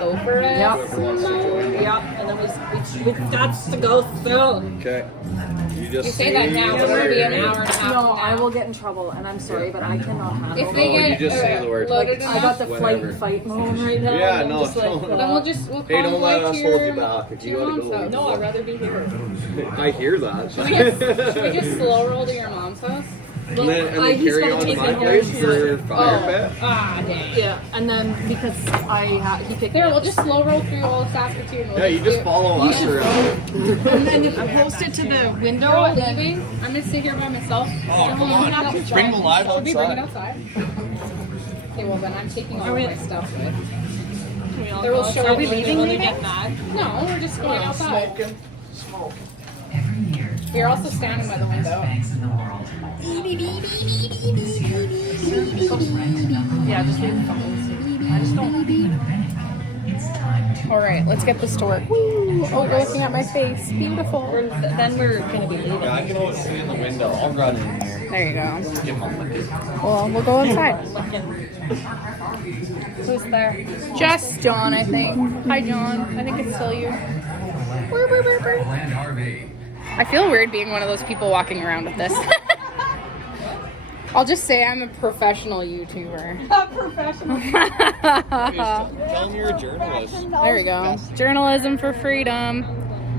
Go for it. Yep. Whoever wants to join me. Yep, and then we got to go soon. Okay. You just You say that now, but it'll be an hour and a half. No, from I now. will get in trouble, and I'm sorry, but I cannot handle If it. they Oh, you get just say the word. loaded I got the enough, flight Whatever. and fight mode right now. Yeah, and I'm no, just like, don't. then we'll Hey, don't let convoy us to hold you your- back. If to you your gotta mom's go. house. No, I'd rather be here. I hear that. Should we just slow roll to your mom's house? and then he's carry gonna on to take my me place home. for fire pit. Ah, dang. yeah, and then because he picked me Here, up. we'll just slow roll through all of Saskatoon. We'll Yeah, you just do- follow us around. And then if you post it to the window, You're all and then leaving. I'm gonna sit here by myself. Oh, come on. Bring the live Should we bring it outside. outside? Okay, well then I'm taking all of my stuff with. Can we all There will go show outside? up when leaving they when they get get mad? No, we're just going outside. Smoke. We are also standing by the window. yeah, just leave the phone. I just don't. All right, let's get this to work. Woo! Oh, you're looking at my face. Beautiful. Then we're gonna be leaving. Yeah, I can always see in the window. I'll run in here. There you go. Give him a lick. Well, we'll go inside. Who's there? Just John, I think. Hi, John. I think it's still you. I feel weird being one of those people walking around with this. I'll just say I'm a professional YouTuber. Tell him you're a journalist. There we go. Journalism for freedom.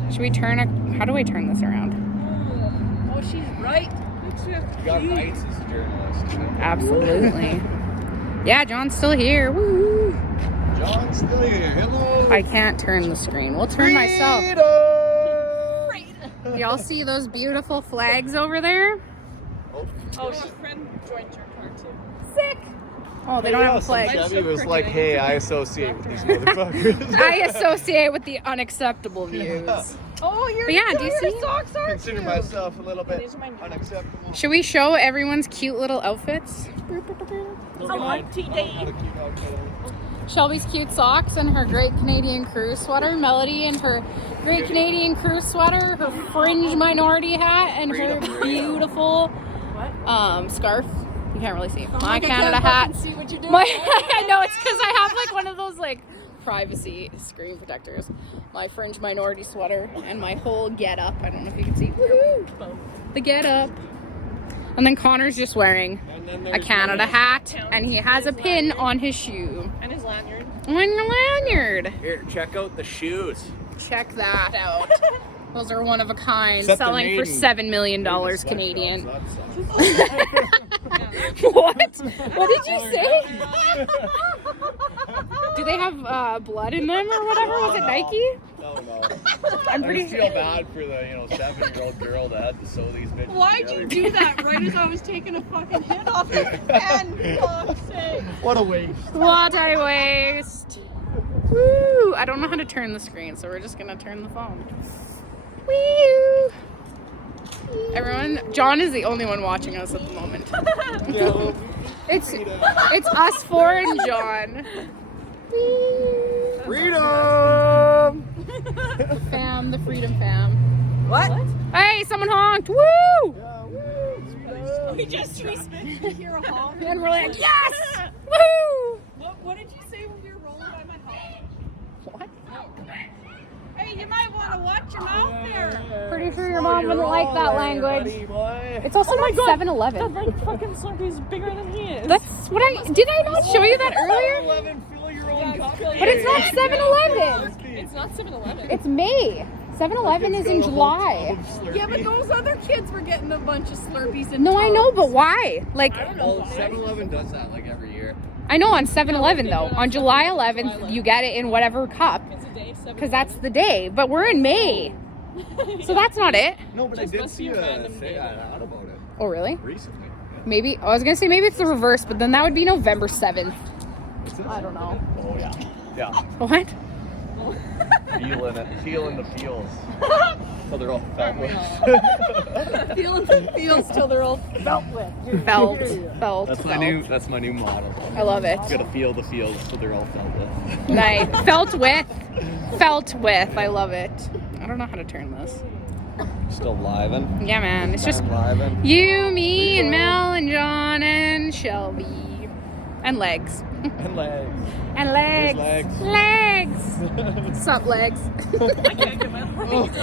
Should we turn a... How do I turn this around? Oh, she's right. You got rights as a journalist. Absolutely. Yeah, John's still here. Woo! John's still here. Hello. I can't turn the screen. We'll turn myself. Y'all see those beautiful flags over there? Oh, his friend joined your car too. Sick. Oh, they don't have a flag. Chevy was like, hey, I associate with these motherfuckers. I associate with the unacceptable views. Oh, you're. But yeah, do you see? Socks are Consider myself a little bit These are my new unacceptable. Should we show everyone's cute little outfits? Shelby's cute socks and her Great Canadian Cruise sweater. Melody and her Great Canadian Cruise sweater. Her fringe minority hat and her beautiful scarf. You can't really see. My Canada hat. See what you're doing. I know it's because I have like one of those like privacy screen protectors. My fringe minority sweater and my whole get up. I don't know if you can see. Woohoo! The get up. And then Connor's just wearing a Canada hat and he has a pin on his shoe. And his lanyard. On your lanyard. Here, check out the shoes. Check that out. Those are one of a kind, Except they're selling for made in- $7 million Sweatshops, Canadian. that sucks. What? What did you say? Do they have blood in them or whatever? Was it Nike? No. I'm I pretty just feel bad for the 7-year-old girl that had to sew these bitches Why'd together. you do that right as I was taking a fucking hit off his pen? Fuck's sake. What a waste. What a waste. Woo! I don't know how to turn the screen, so we're just gonna turn the phone. Woo! Everyone, John is the only one watching us at the moment. It's us four and John. Woo! Freedom! The fam, the freedom fam. What? Hey, someone honked! Woo! We just respect to hear a honk. And we're like, yes! Woo! What did you say when we were rolling by my house? What? Hey, you might want to watch your mouth there. Pretty sure your mom wouldn't like that language. It's also like That 7-Eleven. red fucking Slurpee is bigger than he is. That's what did I not show you that earlier? Fill your own cup. But it's not 7-Eleven. It's not 7-Eleven. It's May. 7-Eleven is in July. Yeah, but those other kids were getting a bunch of Slurpees and No, I know, but why? Like, Well, 7-Eleven does that like every year. I know on 7-Eleven though. On July 11th, you get it in whatever cup. It's a day, 7. Because that's the day. But we're in May. So that's not it. No, but I Just did must see be a a random say day. out about it Oh, really? recently. Maybe. I was going to say maybe it's the reverse, but then that would be November 7th. I don't know. Oh yeah. Yeah. What? Feeling the feels. So they're all felt with. Feeling the feels till they're all felt with. Felt. That's my new model. I love it. Gotta feel the feels so they're all felt with. Nice. Felt with. I love it. I don't know how to turn this. Still livin'. Yeah, man. It's just livin'. you, me, and Mel, and John, and Shelby. And legs. And legs. And legs. There's Legs. Sup, legs. I can't get my legs.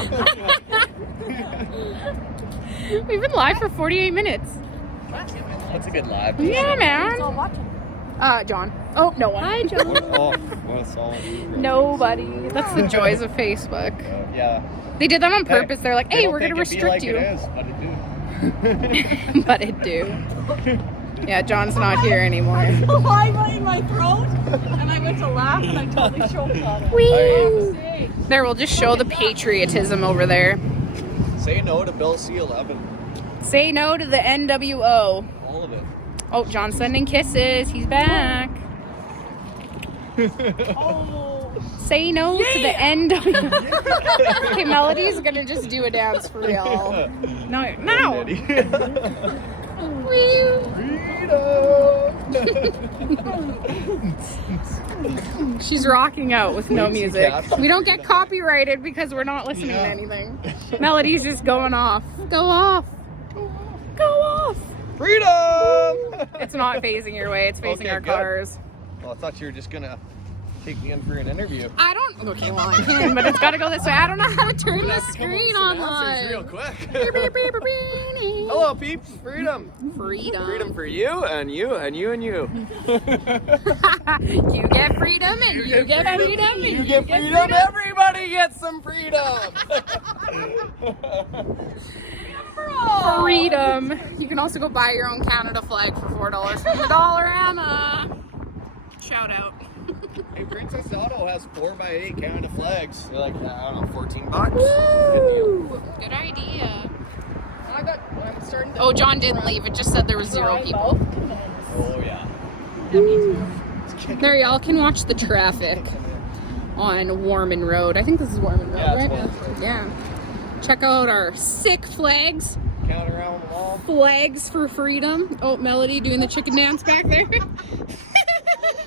We've been live for 48 minutes. That's a good live. Yeah, man. All watching. John. Oh, no one. Hi, John. Oh, what a solid. Nobody. That's the joys of Facebook. Yeah. They did that on purpose. They're like, hey, They we're don't going to think it'd be restrict like you. It is, but it do. But it do. Yeah, John's not here anymore. Lime in my throat, and I went to laugh, and I totally choked on it. Whee! There, we'll just show the patriotism over there. Say no to Bill C11. Say no to the NWO. All of it. Oh, John's sending kisses. He's back. Say no to the NWO. Okay, Melody's gonna just do a dance for real. No, no. She's rocking out with no music. We don't get copyrighted because we're not listening to anything. Melody's just going off. Go off. Go off. Freedom! It's not facing your way. It's facing Okay, our good. cars. Well, I thought you were just gonna take me in for an interview. I don't. Okay, well I can, but it's got to go this way. I don't know how to turn the screen on Real live. quick. Hello, peeps. Freedom. Freedom. Freedom for you and you and you and you. You get freedom and you get freedom and You get freedom. Everybody gets some freedom. Freedom. You can also go buy your own Canada flag for $4 from the Dollarama. Shout out. Hey, Princess Auto has 4x8 Canada flags. They're like, I don't know, $14. Woo! Good idea. I'm starting to. Oh, John didn't leave. It just said there was 0 people. Oh yeah. There, y'all can watch the traffic on Warman Road. I think this is Warman Road, Yeah, it's right? Warman. Yeah. Check out our sick flags. Count around the wall. Flags for freedom. Oh, Melody doing the chicken dance back there.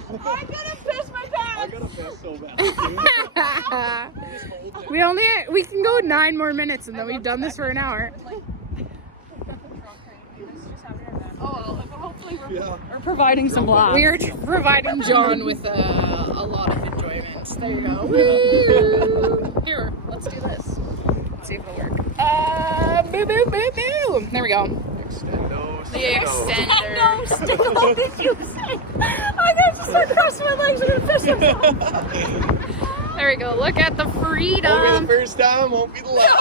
I'm gonna piss my pants. I gotta piss so bad. we can go 9 more minutes and then we've done this for an hour. Hopefully Yeah. we're providing some laughs. We are providing John with a lot of enjoyment. There you go. Woo! Here, let's do this. Let's see if it'll work. Boo, boo, boo, boo. There we go. Extendo. The extender. No, stick what did you say? I gotta just start crossing my legs. I'm gonna piss myself. There we go. Look at the Won't be the freedom. first time, won't be the last.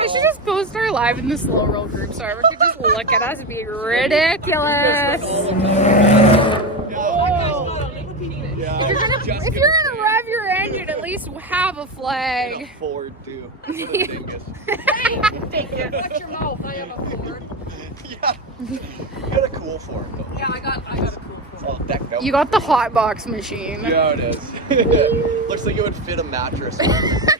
I should just post our live in the slow roll group so everyone could just look at us being ridiculous. Yeah. If you're gonna rev your engine, at least have a flag. Ford too. Take it. Watch your mouth. I have a Ford. Yeah. You got a cool Ford though. Yeah, I got a cool Ford. It's all decked out. You got the hot box machine. Yeah, it is. Looks like it would fit a mattress. Or 2.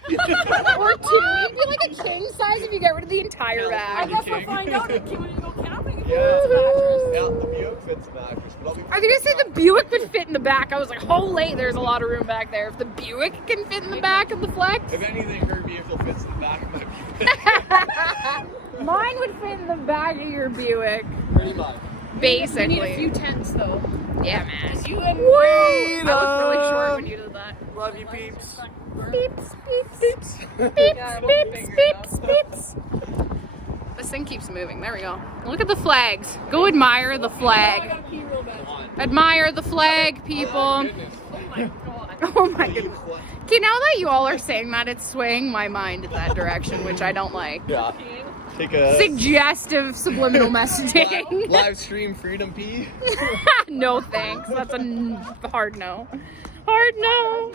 It'd be like a king size if you get rid of the entire I bag. guess we'll find out when you go camping. Yeah, the Buick fits a mattress. But I'll be I was gonna say the Buick would fit in the back. I was like, holy, there's a lot of room back there. If the Buick can fit in the back of the Flex, if anything, her vehicle fits in the back of my Buick. mine would fit in the back of your Buick. Pretty much. Basically. We need a few tents though. Yeah, man. You and Woo! I looked really short when you did that. Love you, peeps. Beeps, beeps, beeps, beeps, beeps, beeps, beeps. This thing keeps moving. There we go. Look at the flags. Go admire the flag. Admire the flag, people. Oh my goodness. Okay, now that you all are saying that, it's swaying my mind in that direction, which I don't like. Yeah. Take a Suggestive subliminal messaging. live stream Freedom P. No thanks. That's a hard no. Hard no.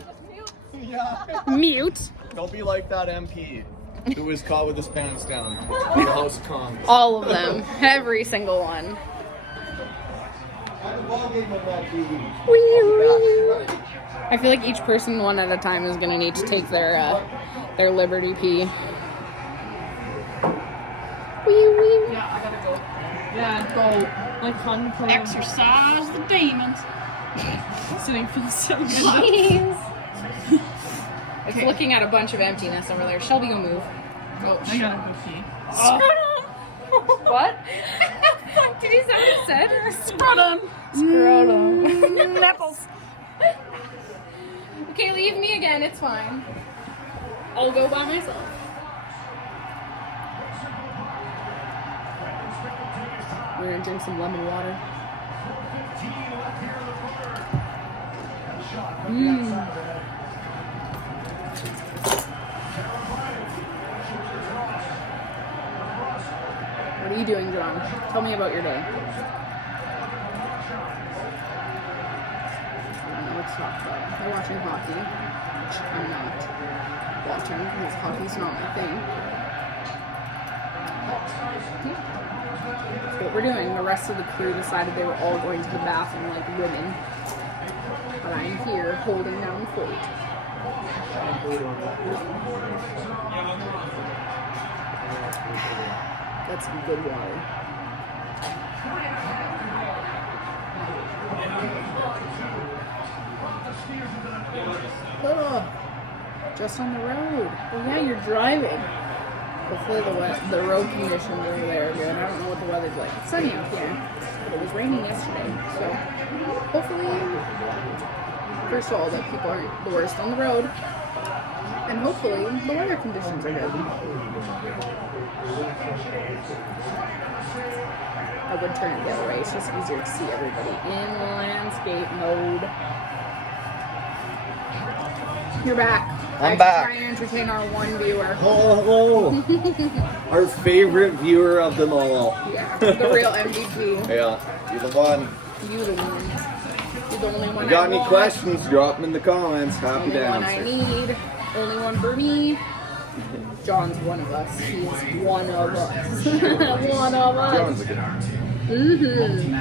Yeah. Mute. Don't be like that MP who was caught with his pants down in the House of Commons. All of them. Every single one. I feel like each person one at a time is gonna need to take their Liberty pee. Yeah, I gotta go. Yeah, go. Like fun. Exercise the demons. Sitting feels so good. Jeez. It's looking at a bunch of emptiness over there. Shelby, go move. Oh, I gotta go pee. what? Did he say what he said? Scrotum. Scrotum. Nipples. Okay, leave me again. It's fine. I'll go by myself. We're gonna drink some lemon water. What are you doing, John? Tell me about your day. Let's talk about it. I'm watching hockey, which I'm not watching because hockey's not my thing. But, yeah. That's what we're doing. The rest of the crew decided they were all going to the bathroom like women. But I'm here holding down the fort. That's some good water. Oh, just on the road. Oh yeah, you're driving. Hopefully the road conditions are there good. I don't know what the weather's like. It's sunny out here, but it was raining yesterday. So hopefully, first of all, that people aren't the worst on the road, and hopefully the weather conditions are good. I would turn it the other way. It's just easier to see everybody in landscape mode. You're back. I'm back. Trying to entertain our one viewer. Hello. Our favorite viewer of them all. Yeah, the real MVP. Yeah, you're the one. You the one. You're the only one. You got I any want. questions? Drop them in the comments. Happy Only to one I answer. need. Only one for me. John's one of us. He's one of us. One of us. John's a good. Mm-hmm.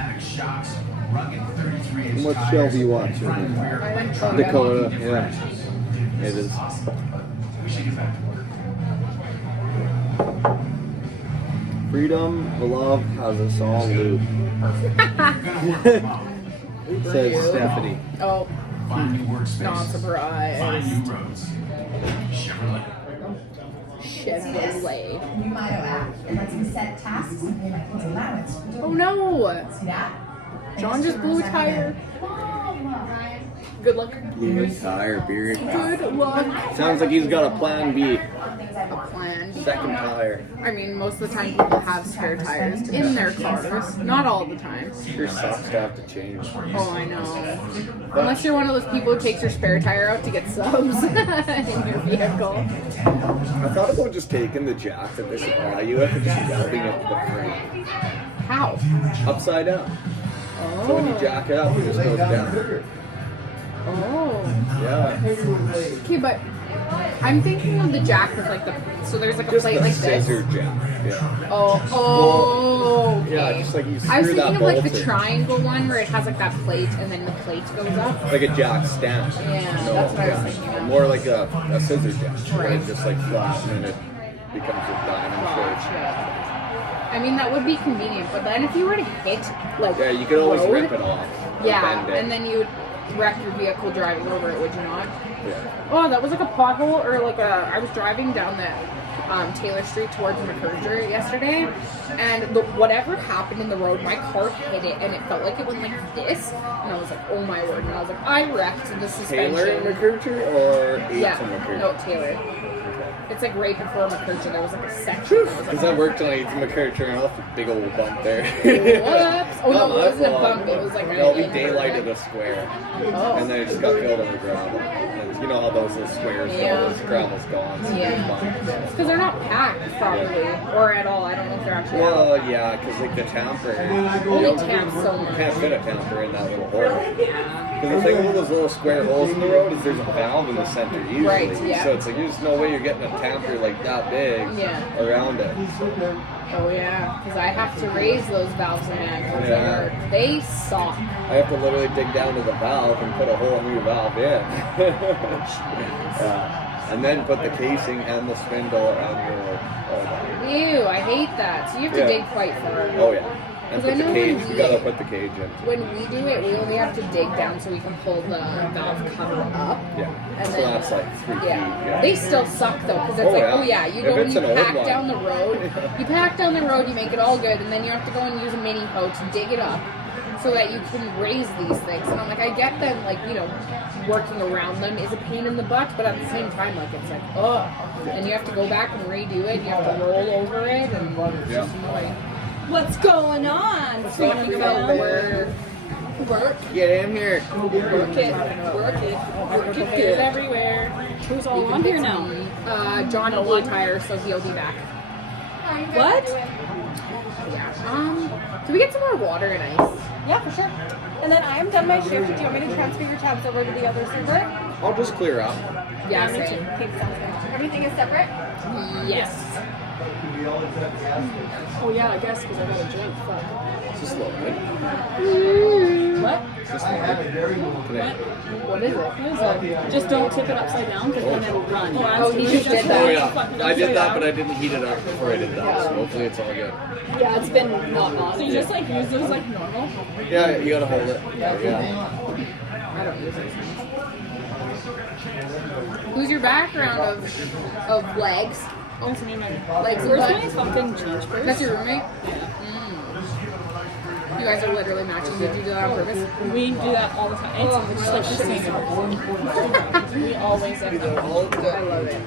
What show do you watch? Dakota. Yeah, it is. Freedom, the love has us all loop. Says Stephanie. Oh, not surprised. Chevrolet. New Mito app. It lets you set tasks and pay like his allowance. Oh no! See that? John just blew a tire. Good luck. Blue tire, beer. Good luck. Sounds like he's got a plan B. A plan. Second tire. I mean, most of the time people have spare tires in their cars. Not all the time. Your socks have to change. Oh, I know. Unless you're one of those people who takes your spare tire out to get subs in your vehicle. I thought about just taking the jack that they supply you with and just welding it to the frame. How? Upside down. So when you jack it up, it just goes down. Oh. Yeah. Okay, but I'm thinking of the jack with like the, so there's like a Just plate a like this. scissor jack. Yeah. Oh, okay. Yeah, just like you I was screw that thinking of like bolt the in. triangle one where it has like that plate and then the plate goes up. Like a jack stand. Yeah, that's what I was thinking of. More like a scissor jack. Where Right. it just like flat and then it becomes a diamond shape. Gotcha. I mean, that would be convenient, but then if you were to hit like Yeah, you could always road, rip it off. or Yeah, bend it. and then you would wreck your vehicle driving over it, would you not? Yeah. Oh, that was like a pothole, or like a. I was driving down the Taylor Street towards McCurger yesterday, and whatever happened in the road, my car hit it, and it felt like it went like this, and I was like, oh my word, and I was like, I wrecked the suspension. Taylor and McCurcher or 8 Yeah, to McCurcher? no, Taylor. It's like right before McCurcher, there was like a section. that was Because like, I worked on 8 to McCurcher and off a big old bump there. Whoops. Oh, no, Not it my wasn't a fault. bump, it was like No, we an daylighted invert. a square. Oh. And then it just got filled in with gravel. And you know how those little squares Yeah. go, those gravel's gone. So Yeah. it's bumps. Because they're not packed properly, or at all. I don't know if they're actually. Well, yeah, because like the tamper, Only tamps so you much. can't fit a tamper in that little hole. Because the thing with those little square holes in the road is there's a valve in the center usually. Right, yeah. So it's like there's no way you're getting a tamper like that big Yeah. around it. Oh yeah, because I have to raise those valves in my Yeah. They suck. I have to literally dig down to the valve and put a whole new valve in. Yeah. And then put the casing and the spindle and the. Ew, I hate that. So you have to Yeah. dig quite far. Oh yeah. And Because put I the know cage. when You we- gotta put the cage in. When we do it, we only have to dig down so we can pull the valve cover up. Yeah. And So then, that's like 3 feet. yeah. Yeah. They still suck though, because it's Oh, like, yeah. oh yeah, you If go and it's you an old pack one. down the road. You pack down the road, you make it all good, and then you have to go and use a mini hoe to dig it up so that you can raise these things. And I'm like, I get that, like, you know, working around them is a pain in the butt, but at the same time, like, it's like, oh, and you have to go back and redo it, you have to roll over it, and it's just annoying. What's going on? Talking about work. Get in here. Work it. Work it. Work it good everywhere. Who's all on here now? John will retire, so he'll be back. What? Yeah. Can we get some more water and ice? Yeah, for sure. And then I am done my shift. Do you want me to transfer your tabs over to the other server? I'll just clear up. Yeah, Me too. same. Okay, sounds good. Everything is separate? Yes. Oh yeah, I guess because I got a drink. Fuck. Just a little bit. What? Just a little bit. Today. What is it? What is that? Just don't tip it upside down because then it'll run. Oh, he just did Oh that. yeah, I did that, but I didn't heat it up before I did that, so hopefully it's all good. Yeah, it's been not on. So you just like use those like normal? Yeah, you gotta hold it. Yeah. I don't use those things. Who's your background of legs? Oh, it's me, my Legs and Where's my butt? fucking change purse? That's your roommate? You guys are literally matching. Did you do that on purpose? We do that all the time. It's just like the same. We always end up. I love it.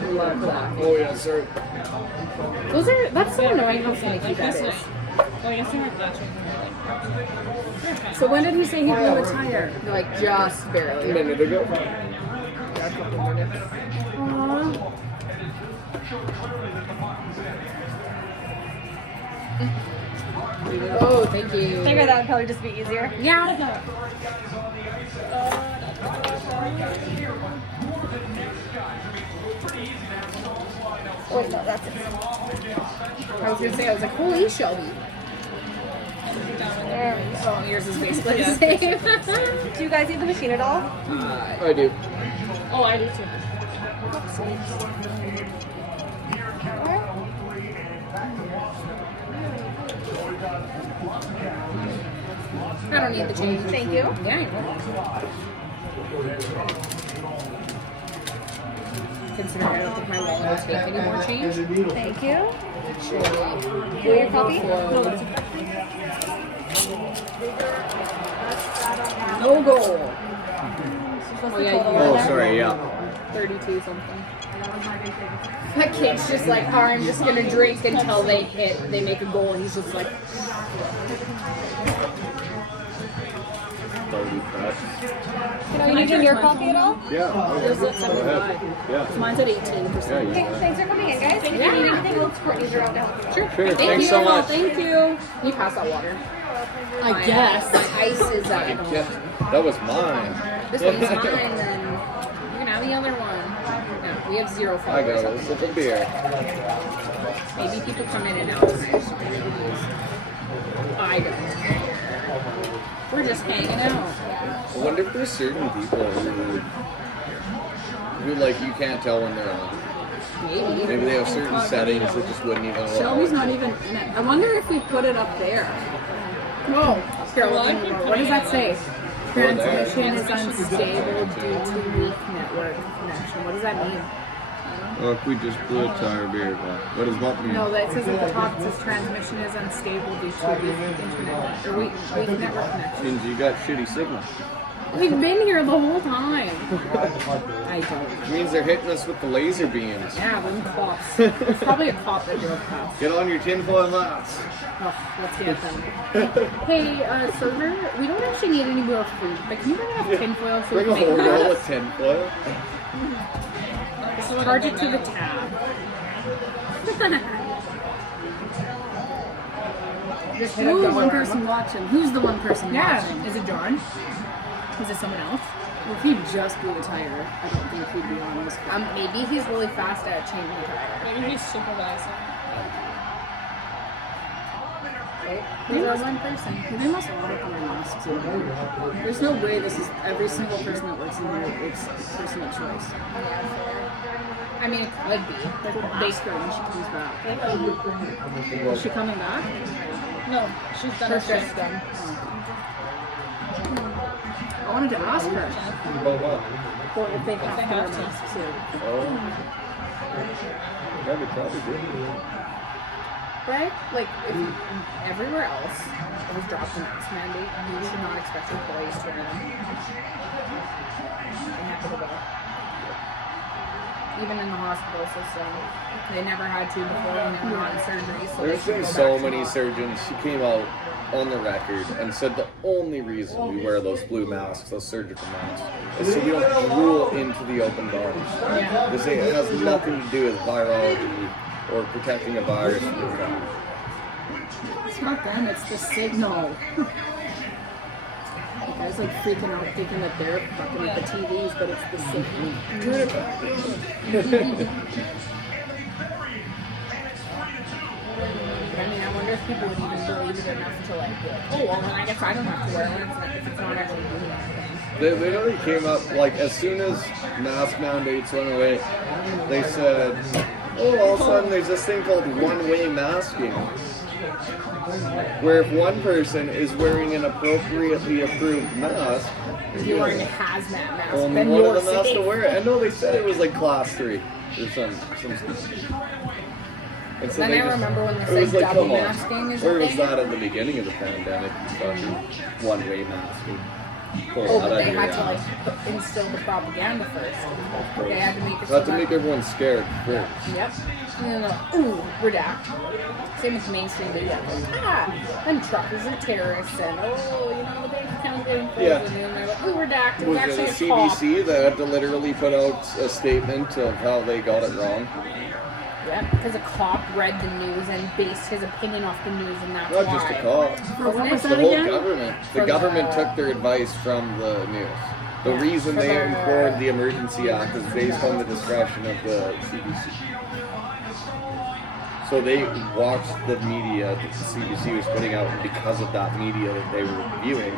I love that. Oh yeah, sorry. That's so annoying how finicky that is. Well, I guess they're not that So when did he say he will retire? Like, just A barely. minute ago. Oh, thank you. I figured that would probably just be easier. Yeah. Wait, no, that's it. I was gonna say, I was like, holy Shelby. There we go. Oh, yours is basically the same. Do you guys need the machine at all? I do. Oh, I do too. I don't need the change. Thank you. Yeah, I know. Considering I don't think my wallet will take any more change. Thank you. Actually, Will your copy? no, no goal. What's Oh, the yeah, total you- on Oh, there? sorry. Yeah. 32 something. That kid's just like, oh, I'm just gonna drink until they make a goal, and he's just like, Holy crap. Do you need your copy at all? Yeah. Yours is at Go ahead. 75. Yeah. Mine's at 18%. Yeah. You Okay, thanks for coming in, guys. If you need anything else, Courtney's around to help you. sure, Sure. thank Thanks you. so much. Thank you. Can you pass that water? I guess. The ice is Yeah. That was mine. This one's mine, then you can have the other one. No, we have 0 I followers. got a sip of beer. Maybe people come in and out. I don't. We're just hanging out. I wonder if there's certain people who like you can't tell when they're on. Maybe. Maybe they have certain settings that just wouldn't even allow. Shelby's not even in it. I wonder if we put it up there. Oh, here, Well, I look. keep What does that say? there. Transmission is unstable due to weak network connection. What does that mean? Oh, if we just blew a tire beer, what does that mean? No, that says at the top, it says transmission is unstable due to weak internet or weak network connection. Means you got shitty signal. We've been here the whole time. I don't. It means they're hitting us with the laser beams. Yeah, them cops. It's probably a cop that drove past. Get on your tinfoil hats. Oh, let's get them. Hey, server, we don't actually need any more food, but can you bring enough tinfoil so we Bring a can whole make roll that? of tinfoil. Charge it to the tab. Just hit Ooh, up one person watching. Who's the one person watching? Is it John? Is it someone else? Well, if he just blew a tire, I don't think he'd be on this. Maybe he's really fast at changing the tire. Maybe he's supervising. There's our one person. They must all have their masks on. There's no way this is every single person that works in here. It's personal choice. I mean, it could be. Like we'll ask her when she comes back. Is she coming back? No, she's done Her her shift. shift's done. I wanted to ask her. About what? Well, if they have to wear have to. masks. Oh. Yeah, they probably did. Right? Like, if everywhere else it was dropped a mask mandate, you should not expect employees to wear them. Inevitable. Even in the hospital system, they never had to before when they were on surgery. So There's been so many surgeons who came out on the record and said the only reason we wear those blue masks, those surgical masks, is so we don't drool into the open body. Yeah. They say it has nothing to do with virology or protecting a virus from the crowd. It's not them, it's the signal. You guys like freaking out thinking that they're fucking with the TVs, but it's the signal. I mean, I wonder if people would even believe it enough to like, oh, well, then I guess I don't have to wear one if it's not actually doing anything. They literally came up, like, as soon as mask mandates went away, they said, oh, all of a sudden there's this thing called one-way masking, where if one person is wearing an appropriately approved mask, If you're wearing a hazmat mask, only then one you're of them has safe. to wear it. I know they said it was like class 3 or some and so Then they I remember when they it was said like, double come on. masking is Or a was thing. that at the beginning of the pandemic? One-way masking. Oh, but they had to like instill the propaganda first. They had to make it So had so to make that, everyone scared first. yep. And then ooh, redact. Same with mainstream media. Them truckers are terrorists, and oh, you know, the bank account's getting frozen, Yeah. and they're like, ooh, redact. It was Was actually it a the cop. CBC that had to literally put out a statement of how they got it wrong? Yeah, because a cop read the news and based his opinion off the news, and that's Not why. just a cop. For what was The that whole again? government. The For government the- took their advice from the news. The Yeah, reason for they their- implored the Emergency Act was based on the discretion of the CBC. So they watched the media that the CBC was putting out, and because of that media that they were viewing,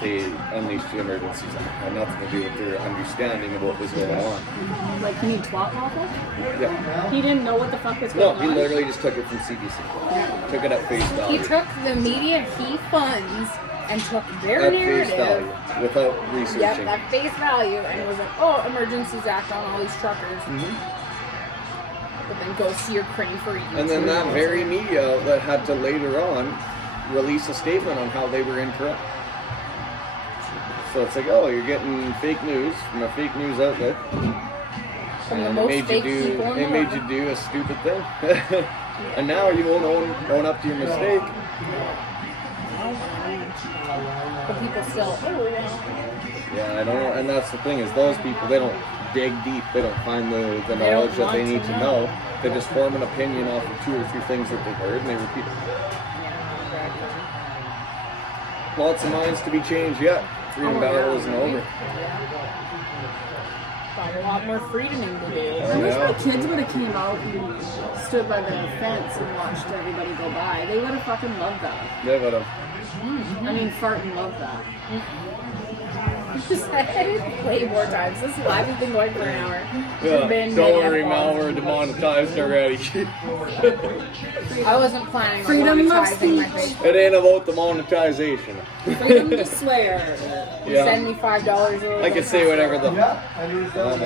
they unleashed the Emergencies Act. Had nothing to do with their understanding of what was going on. Like, you need twat waffle? Yeah. He didn't know what the fuck was No, going he on? literally just took it from CBC. Took it at face He value. took the media he funds and took their At narrative. face value, without researching. Yep, at face value, and was like, oh, Emergencies Act on all these truckers. But then go see your crane for eating. And then that very media outlet had to later on release a statement on how they were incorrect. So it's like, oh, you're getting fake news from a fake news outlet. From the And most it made fake you do, people in it the made world. you do a stupid thing. And now you won't own up to your mistake. But people still, oh, well. Yeah, I don't know. And that's the thing is those people, they don't dig deep. They don't find the They don't knowledge that they want need to to know. They just form an opinion off of 2 or 3 things that they've heard and they repeat it. Lots of minds to be changed yet. Freedom battle isn't over. Got a lot more freedoming to do. I wish my kids would have came out and stood by the fence and watched everybody go by. They would have fucking loved that. They would have. I mean, fart and love that. Way more times. This live has been going for an hour. Yeah, Been don't many worry, Mal, F-bombs. we're demonetized already. I wasn't planning on Freedom of monetizing my speech. Facebook. It ain't about the monetization. Freedom to swear. Yeah. Send me $5 or I can say whatever the Yeah, I knew that.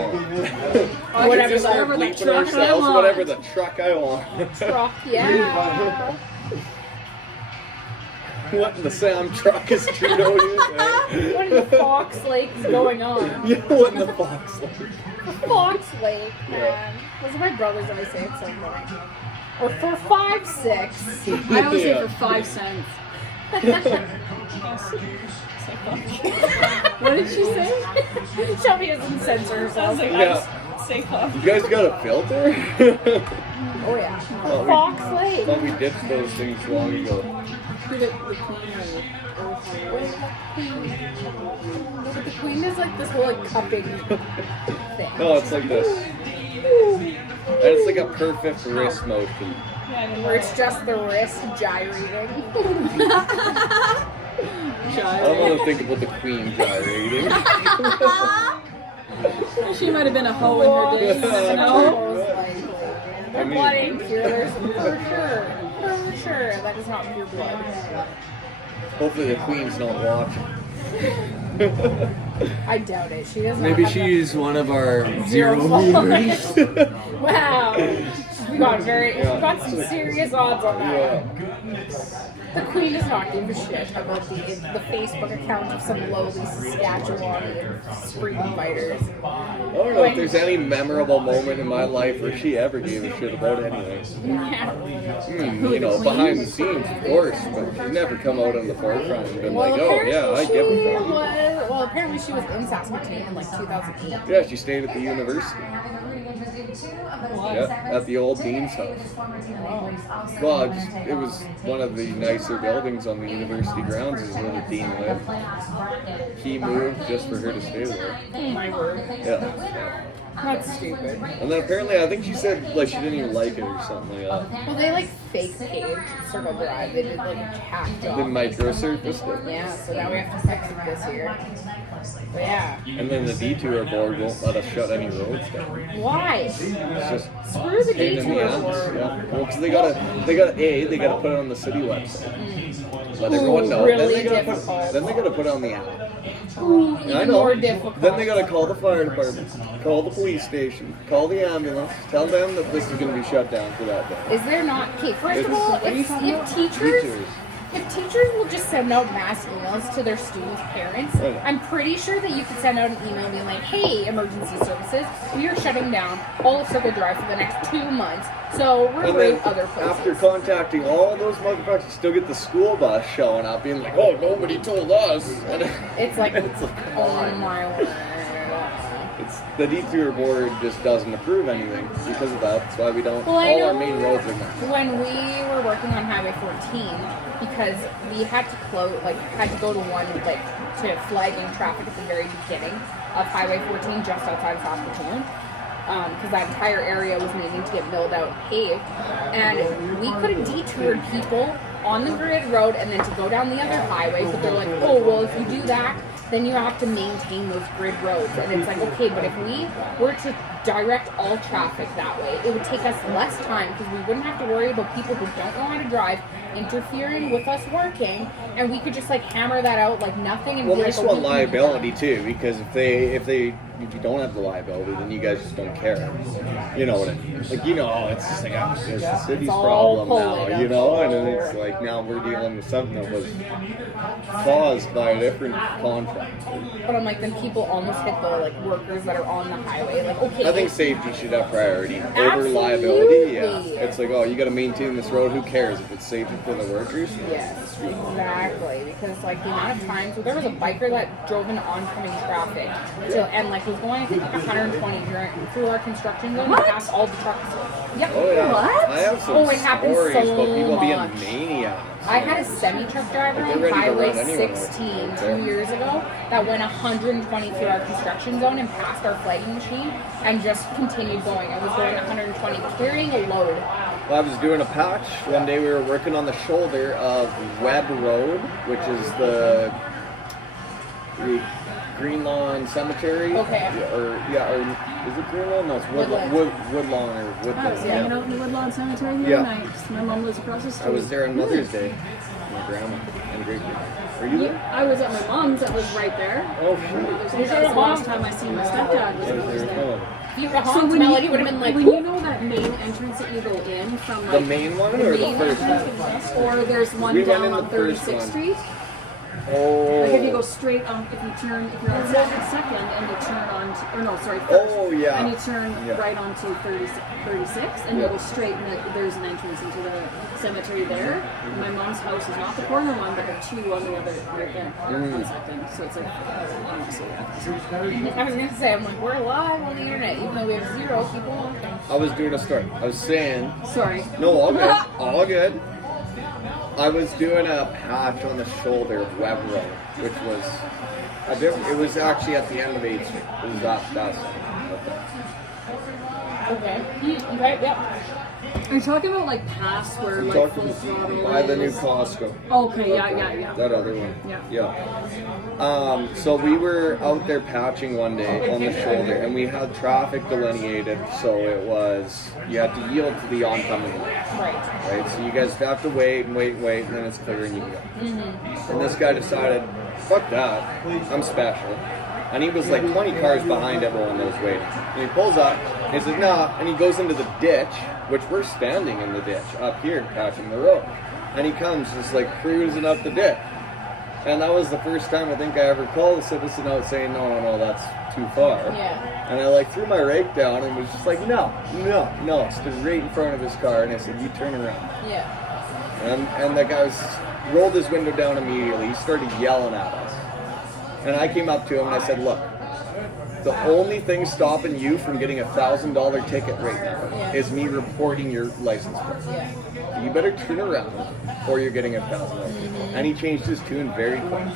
I Whatever can just the- whatever the bleeping truck I ourselves, want. whatever the truck I want. truck. Yeah. What in the Sam truck is Trudeau using? What in the Fox Lake is going on? Yeah, what in the Fox like? Fox Lake, man. Those are my brothers always say it's so funny. Or for 5, 6. I always say Yeah. for 5 cents. What did she say? Shelby doesn't censor herself. Yeah. Say fuck. You guys got a filter? Oh yeah. Oh, we- Fox Lake. Thought we ditched those things long ago. Who the queen The queen is like this whole like cupping thing. No, it's like this. And it's like a perfect wrist motion. Where it's just the wrist gyrating. I don't want to think about the queen gyrating. She might have been a hoe in her days. No? They're I mean- blood ain't pure, there's for sure. For sure. That is not pure blood. Hopefully the queen's not watching. I doubt it. She doesn't Maybe have she's one of our zero zero viewers. Wow. got some serious odds on that. The Queen is not giving a shit about the Facebook account of some lowly Saskatchewanian freedom fighters. I don't know if there's any memorable moment in my life where she ever gave a shit about it anyways. Yeah. Behind the scenes, of course, but she's never come out on the forefront and been like, oh yeah, I give a fuck. Well, apparently she was in Saskatoon in like 2008. Yeah, she stayed at the university. Yep, at the old dean's house. Well, it was one of the nicer buildings on the university grounds is where the dean lived. He moved just for her to stay there. Oh my word. Yeah. That's stupid. And then apparently, I think she said like she didn't even like it or something like that. Well, they like fake paved Circle Drive. They did like a hack job. The microsurfaced it. Yeah, so now we have to fix it this year. But yeah. And then the detour board won't let us shut any roads down. Why? It's just Screw the pain in the detour ass. board. Yeah. Well, because they gotta put it on the city website. Let everyone know. Really Then they gotta put it on the app. Ooh, I even know. more difficult. Then they gotta call the fire department, call the police station, call the ambulance, tell them that this is gonna be shut down for that day. Is there not? Okay, first of all, if teachers will just send out mass emails to their students' parents, Okay. I'm pretty sure that you could send out an email being like, hey, emergency services, we are shutting down all of Circle Drive for the next 2 months, so we're And going then other places. after contacting all those motherfuckers, you still get the school bus showing up being like, oh, nobody told us. And It's like, it's like, come oh on. my word. It's the detour board just doesn't approve anything because of that. That's why we don't. Well, I all our know main roads are marked. when we were working on Highway 14, because we had to had to go to one, to flagging traffic at the very beginning of Highway 14 just outside of Saskatoon. Because that entire area was needing to get milled out and paved. And we could have detoured people on the grid road and then to go down the other highway, but they're like, oh, well, if you do that, then you have to maintain those grid roads. And it's like, okay, but if we were to direct all traffic that way, it would take us less time because we wouldn't have to worry about people who don't know how to drive interfering with us working, and we could just hammer that out like nothing. And Well, be they like, just want liability too, because if you don't have the liability, then you guys just don't care. You know what I mean? It's just like it's the city's all problem now, political. and then it's like now we're dealing with something that was caused by a different contract. But I'm like, then people almost hit the workers that are on the highway. Like, okay, I think safety should have priority over Absolutely. liability. Yeah, it's like, oh, you got to maintain this road. Who cares if it's safer for the workers? yes, exactly. Because the amount of times there was a biker that drove into oncoming traffic, and was going I think 120 through our construction zone and past all the trucks. Yep. Oh yeah, What? I have some Oh, it happens stories so about people much. being maniacs. I had a semi-truck driver Like, on they're ready to Highway run anyone 16 over. 2 years ago that went 120 through our construction zone and past our flagging machine and just continued going. I was going 120, carrying a load. Well, I was doing a patch one day. We were working on the shoulder of Webb Road, which is the Green Lawn Cemetery. Okay. Or is it Green Lawn? No, it's Woodlawn. Woodlawn or I was Woodlawn. hanging out in the Woodlawn Cemetery the Yeah. other night 'cause my mom lives across the street. I was there on Mother's Day. My grandma and great grandma. Were you there? I was at my mom's that was right there. Oh shit. That was the last time I seen my stepdad was there. Oh. If you were a So Hans when Melody, would have been like, when you know that main entrance that you go in from The main one or the main first entrance, one? or there's one We went down in on the first 36th one. Street. Oh. Like if you go straight on, if you're on Second and you turn on, First. Oh, yeah. And you turn Yeah. right onto 36 and Yeah. you go straight and there's an entrance into the cemetery there. And my mom's house is not the corner one, but there are two on the other right there on Second. So it's like, honestly, yeah. I was going to say, I'm like, we're live on the internet, even though we have 0 people watching. I was doing a story. I was saying. Sorry. No, all good. All good. I was doing a patch on the shoulder of Webb Road, which was it was actually at the end of 8th Street. It was that side. Okay. Okay, yep. Are you talking about like past where I'm like talking full throttle by the new is? Costco. Okay, yeah. That other one. Yeah. So we were out there patching one day on the shoulder, and we had traffic delineated, so it was you had to yield to the oncoming lane. Right. So you guys have to wait, and then it's clear and you go. And this guy decided, fuck that, I'm special. And he was like 20 cars behind everyone that was waiting. And he pulls up, He says, nah, and he goes into the ditch, which we're standing in the ditch up here, patching the road. And he comes just like cruising up the ditch. And that was the first time I think I ever called a citizen out saying, no, that's too far. Yeah. And I like threw my rake down and was just like, no, stood right in front of his car, and I said, you turn around. Yeah. And that guy rolled his window down immediately. He started yelling at us. And I came up to him and I said, look, the only thing stopping you from getting a $1,000 ticket right now is me reporting your license plate. Yeah. You better turn around or you're getting a $1,000. And he changed his tune very quick.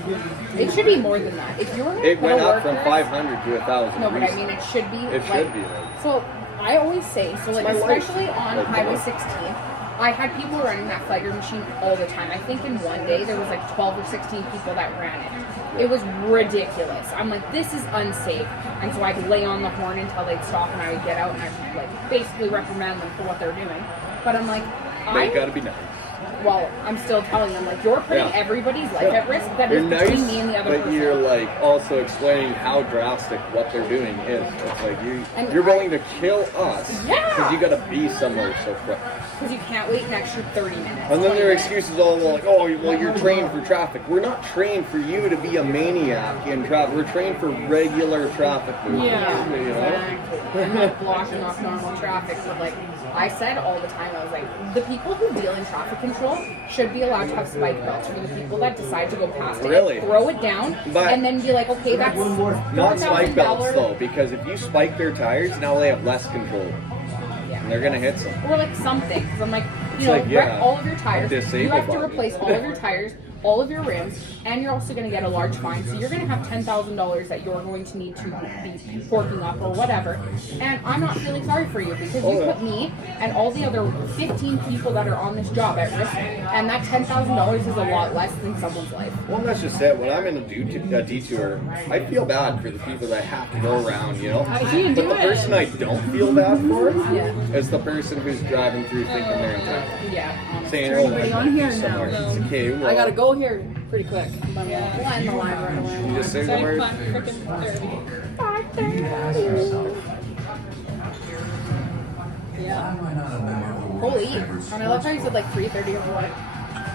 It should be more than that. If you're It went up from coworkers- 500 to 1,000. No, but I mean, it should be. It should be, right? So I always say, my life. especially on Like, Highway come on. 16, I had people running that Flighter machine all the time. I think in one day there was like 12 or 16 people that ran it. It was ridiculous. I'm like, this is unsafe. And so I'd lay on the horn until they'd stop, and I would get out and I'd like basically reprimand them for what they're doing. But I'm like, But you gotta be nice. well, I'm still telling them, like, you're putting everybody's life at risk. That You're is nice, between me and the other but person. you're like also explaining how drastic what they're doing is. It's like And you're willing to kill us Yeah. because you gotta be somewhere so quick. Because you can't wait an extra 30 minutes. And then 20 their minutes. excuses all like, oh, well, you're trained for traffic. We're not trained for you to be a maniac in traffic. We're trained for regular traffic movement. Yeah, you know? exactly. And like blocking off normal traffic. But like I said all the time, I was like, the people who deal in traffic control should be allowed to have spike belts for the people that decide to go past it. Really? Throw it down But- and then be like, okay, that's Not spike belts $4,000. though, because if you spike their tires, now they have less control, Yeah. and they're gonna hit some. Or like something. Because I'm like, It's you know, like, yeah, wreck all of your tires. You disabled have to body. replace all of your tires, all of your rims, and you're also going to get a large fine. So you're going to have $10,000 that you're going to need to be forking up or whatever. And I'm not feeling sorry for you because you put me and all the other 15 people that are on this job at risk. And that $10,000 is a lot less than someone's life. Well, that's just it. When I'm in a detour, I feel bad for the people that have to go around, you know? I see you But do the it. person I don't feel bad for Yeah. is the person who's driving through thinking they're in town. Yeah. Saying, Is anybody on here somewhere. now? It's okay, well, I gotta go here pretty quick. We'll end the line right away. You just say the word. Yeah, Holy. And I love how you said like 3:30 or what?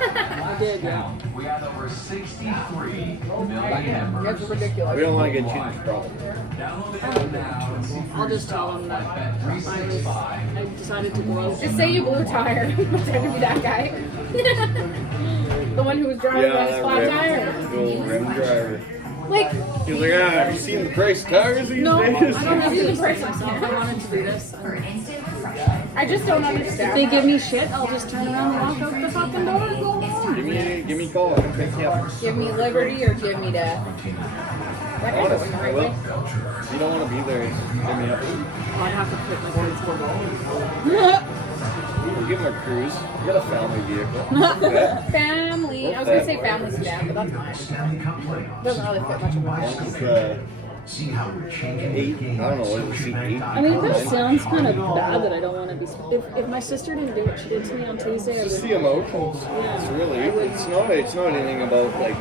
I did. Yeah. We have over 63 million members. That's ridiculous. We don't want to get you in trouble. Download the app now. I'll just tell them that I decided to go out. Just say you blew a tire. Pretend to be that guy. The one who was driving on his flat tire. Little rim driver. Like, He's like, have you seen the price of tires these No, I days? don't have to express myself. I wanted to do this. I just don't If they understand. give me shit, I'll just turn around and walk out the fucking door and go home. Give me a call. I'll pick you up. Give me liberty or give me death. That guy's Honest, going the I right will. way. If you don't want to be there, just give me up. I'd have to put my kids We'll give him a cruise. We got a family vehicle. Yeah. Family. I was going to say family sedan, but that's mine. Doesn't really fit much of mine. It's, See how we're changing 8, I don't know, what was it, 8? I mean, that sounds kind of bad that I don't want to be. If my sister didn't do what she did to me on Tuesday, I It's just would. the emotions. It's really, it's not anything about like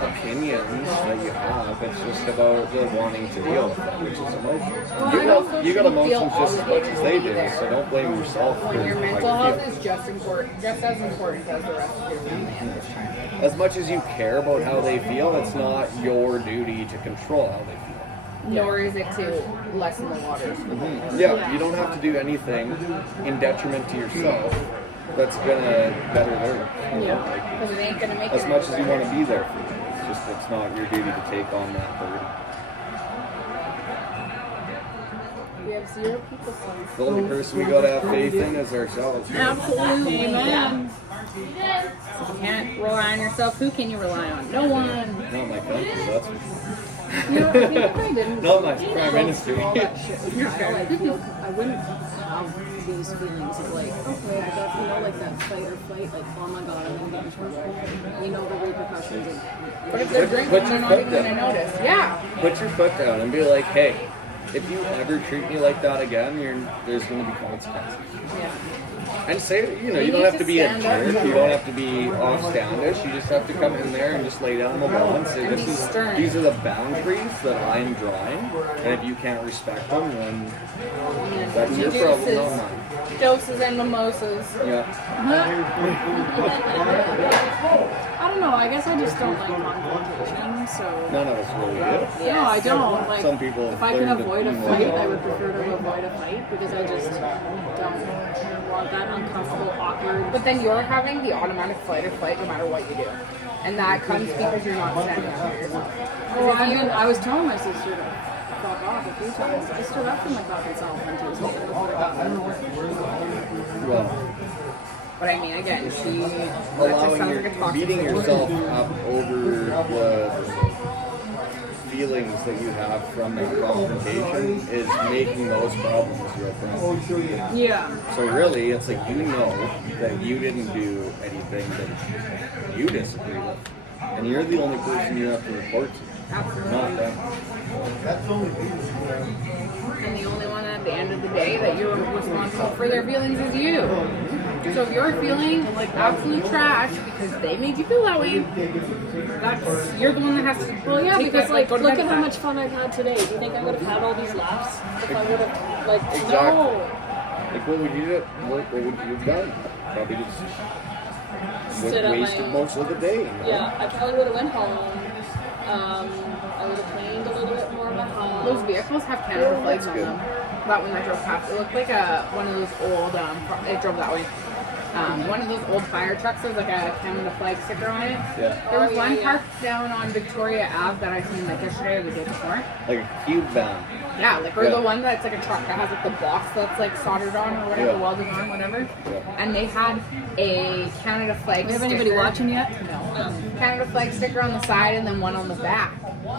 opinions that you have. It's just about the wanting to deal with it, which is emotions. You got emotions just as much as they do, so don't blame yourself for When your how mental you health feel. is just as important as the rest of your family at this time. As much as you care about how they feel, it's not your duty to control how they feel. Nor is it to lessen the waters. Yeah, you don't have to do anything in detriment to yourself that's gonna better their. Yeah. Because it ain't going to make it. As much as you any want better. to be there for them, it's just it's not your duty to take on that burden. We have 0 people saying. The only person we gotta have faith in is ourselves. Absolutely, amen. If you can't rely on yourself, who can you rely on? No one. Not my country, that's for You know, even if I didn't not my prime minister. all that shit, I wouldn't have these feelings of like, okay, I got, you know, like that fight or flight, like, oh my god, I'm gonna get in trouble. You know the repercussions of. But if they're drinking, Put they're your not foot even going to down. notice. Yeah. Put your foot down and be like, hey, if you ever treat me like that again, there's gonna be consequences. Yeah. And say, you know, You you don't need have to to be a stand up. jerk. You don't have to be offstandish. You just have to come in there and just lay down the law and say, And be stern. these are the boundaries that I'm drawing. And if you can't respect them, then that's your problem, not mine. Doses and mimosas. Yeah. I don't know. I guess I just don't like confrontation. So None of us really do. no, I don't. Like Some people if I can learn to avoid a be more fight, I vocal. would prefer to avoid a fight because I just don't want that uncomfortable, awkward. But then you're having the automatic fight or flight no matter what you do. And that comes because you're not standing up for yourself. Oh, I was telling my sister to fuck off a few times. I stood up for my fucking self on Tuesday. That's what I got. Well, But I mean, again, that just allowing sounds your, like a toxic beating yourself situation. up over the feelings that you have from that confrontation is making those problems your problem. Yeah. So really, it's like you know that you didn't do anything that you disagree with, and you're the only person you have to report to, not them. And the only one at the end of the day that you're responsible for their feelings is you. So if you're feeling like absolute trash because they made you feel that way, you're the one that has to. Well, yeah, take because that, like, go to look bed at with how that. much fun I've had today. Do you think I would have had all these laughs if I would have like Exactly. no? Like what would you do? What would you have done? Probably just Sit at wasted my- most of the day. You know? Yeah, I probably would have went home. I would have cleaned a little bit more of the house. Those vehicles have Canada flags on them. That one I drove past, it looked like one of those old. It drove that way. One of those old fire trucks. There was like a Canada flag sticker on it. Yeah. There was Oh, one yeah. parked down on Victoria Ave that I seen like yesterday or the day before. Like a cube van. Yeah, like or Yeah. the one that's like a truck that has like the box that's like soldered on or whatever, Yeah. welded on, whatever. Yeah. And they had a Canada flag. Do you have sticker. anybody watching yet? No. Canada flag sticker on the side and then one on the back.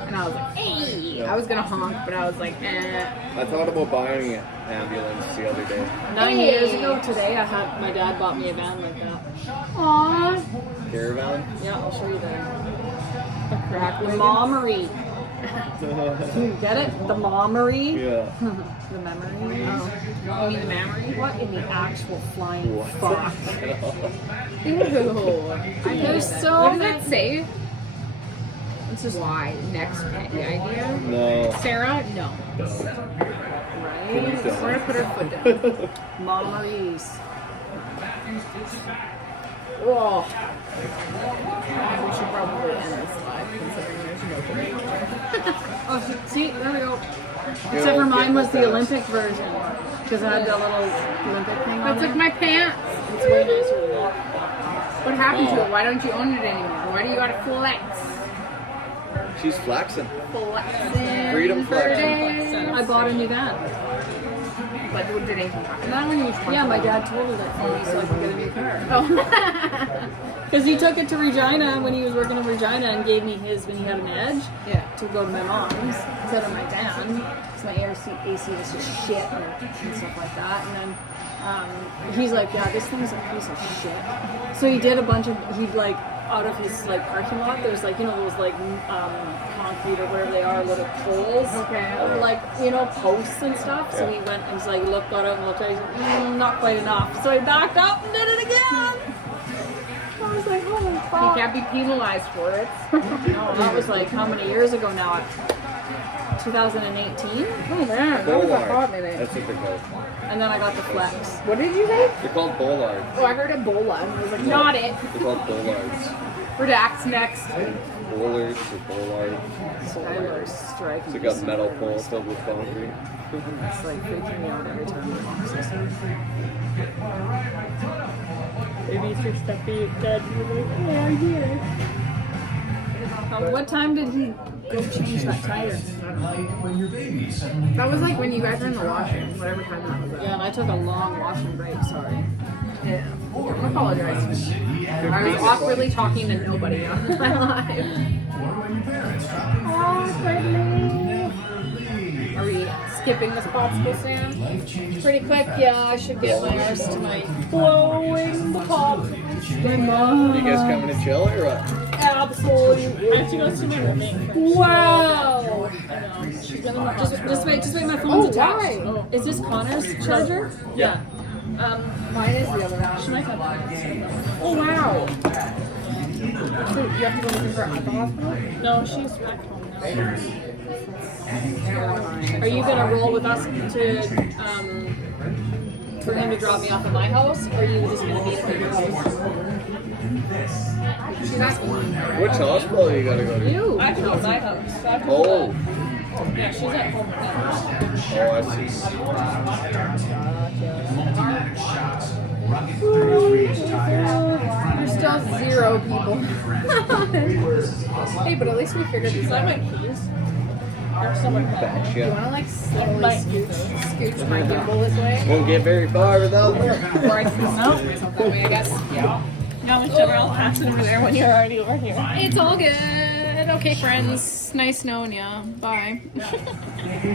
And I was like, hey! I was gonna honk, but I was like, eh. I thought about buying an ambulance the other day. 9 Hey. years ago today, my dad bought me a van like that. Aww. Caravan. Yeah, I'll show you the Crack the wagon. mommery. Get it? The mommery. Yeah. The memory. Oh. You mean the memory? What in the actual flying What? fuck? Ew. There's so What does many. that say? It's just why. Next petty idea? No. Sarah? No. Right? We're gonna put her foot down. Mommeries. Oh. We should probably end this live considering there's no break. Oh, see, there we go. Except for mine was the Olympic version. Because I had that little Olympic thing on That's there. like my pants. It's way nicer than that. What happened to it? Why don't you own it anymore? Why do you gotta flex? She's flaxing. Flexing. Freedom flexing. birthdays. I bought a new van. But did anything happen? Not when you was 20. Yeah, my dad totaled it for me so I could get a new car. Oh. Because he took it to Regina when he was working in Regina and gave me his when he had an edge Yeah. to go to my mom's instead of my van. Because my AC was just shit and stuff like that. And then he's like, yeah, this thing's a piece of shit. So he did a bunch of, he'd like, out of his like parking lot, there's like, you know, those like concrete or whatever they are, little poles. Okay. Or like, you know, posts and stuff. So he went and he's like, looked at it and looked at it. He's like, not quite enough. So he backed up and did it again. I was like, holy You fuck. can't be penalized for it. No, that was like how many years ago now? 2018? Oh man, that was a hot Bollard. minute. That's what they're called. And then I got the Flex. What did you say? They're called bollards. Oh, I heard Ebola. And I was like, not it. They're called bollards. Redacts next. Bollards or bollards. Skylar's striking. It's like a metal pole filled with concrete. It's like freaking me out every time he walks this way. Maybe it's your stepdad. Dad, you're like, yeah, yeah. What time did he go change that tire? That was like when you guys were in the washroom, whatever time that was. Yeah, and I took a long washing break, sorry. Yeah. I apologize. I was awkwardly talking to nobody on my live. Awkwardly. Are we skipping this popsicle stand? Pretty quick, yeah, I should get my arse to my flowing pop. You guys coming to chill or what? Absolutely. I have to go see my roommate. Wow. I know. Just wait, my phone's attached. why? Is this Connor's charger? Yeah. Mine is the other one. She might have Oh wow. So you have to go looking for her at the hospital? No, she's back home now. Are you gonna roll with us to for him to drop me off at my house, or are you just gonna be at your house? She's asking me. Which hospital you gotta go to? You. I have to go to my house. So I have to Oh. go to- yeah, she's at home now. Oh, I see. There's still 0 people. Hey, but at least we figured this Is that out. my keys? Or somewhere back. You Gotcha. wanna like slowly Might. scooch my gimble this way? Won't get very far without them. Or I can just myself that way, I guess. Yeah. No, whichever, I'll pass it over there when you're already over here. It's all good. Okay, friends. Nice knowing ya. Bye.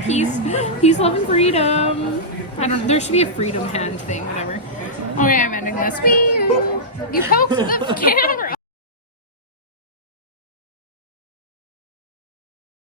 he's loving freedom. I don't know. There should be a freedom hand thing, whatever. Okay, I'm ending this. You poked the camera.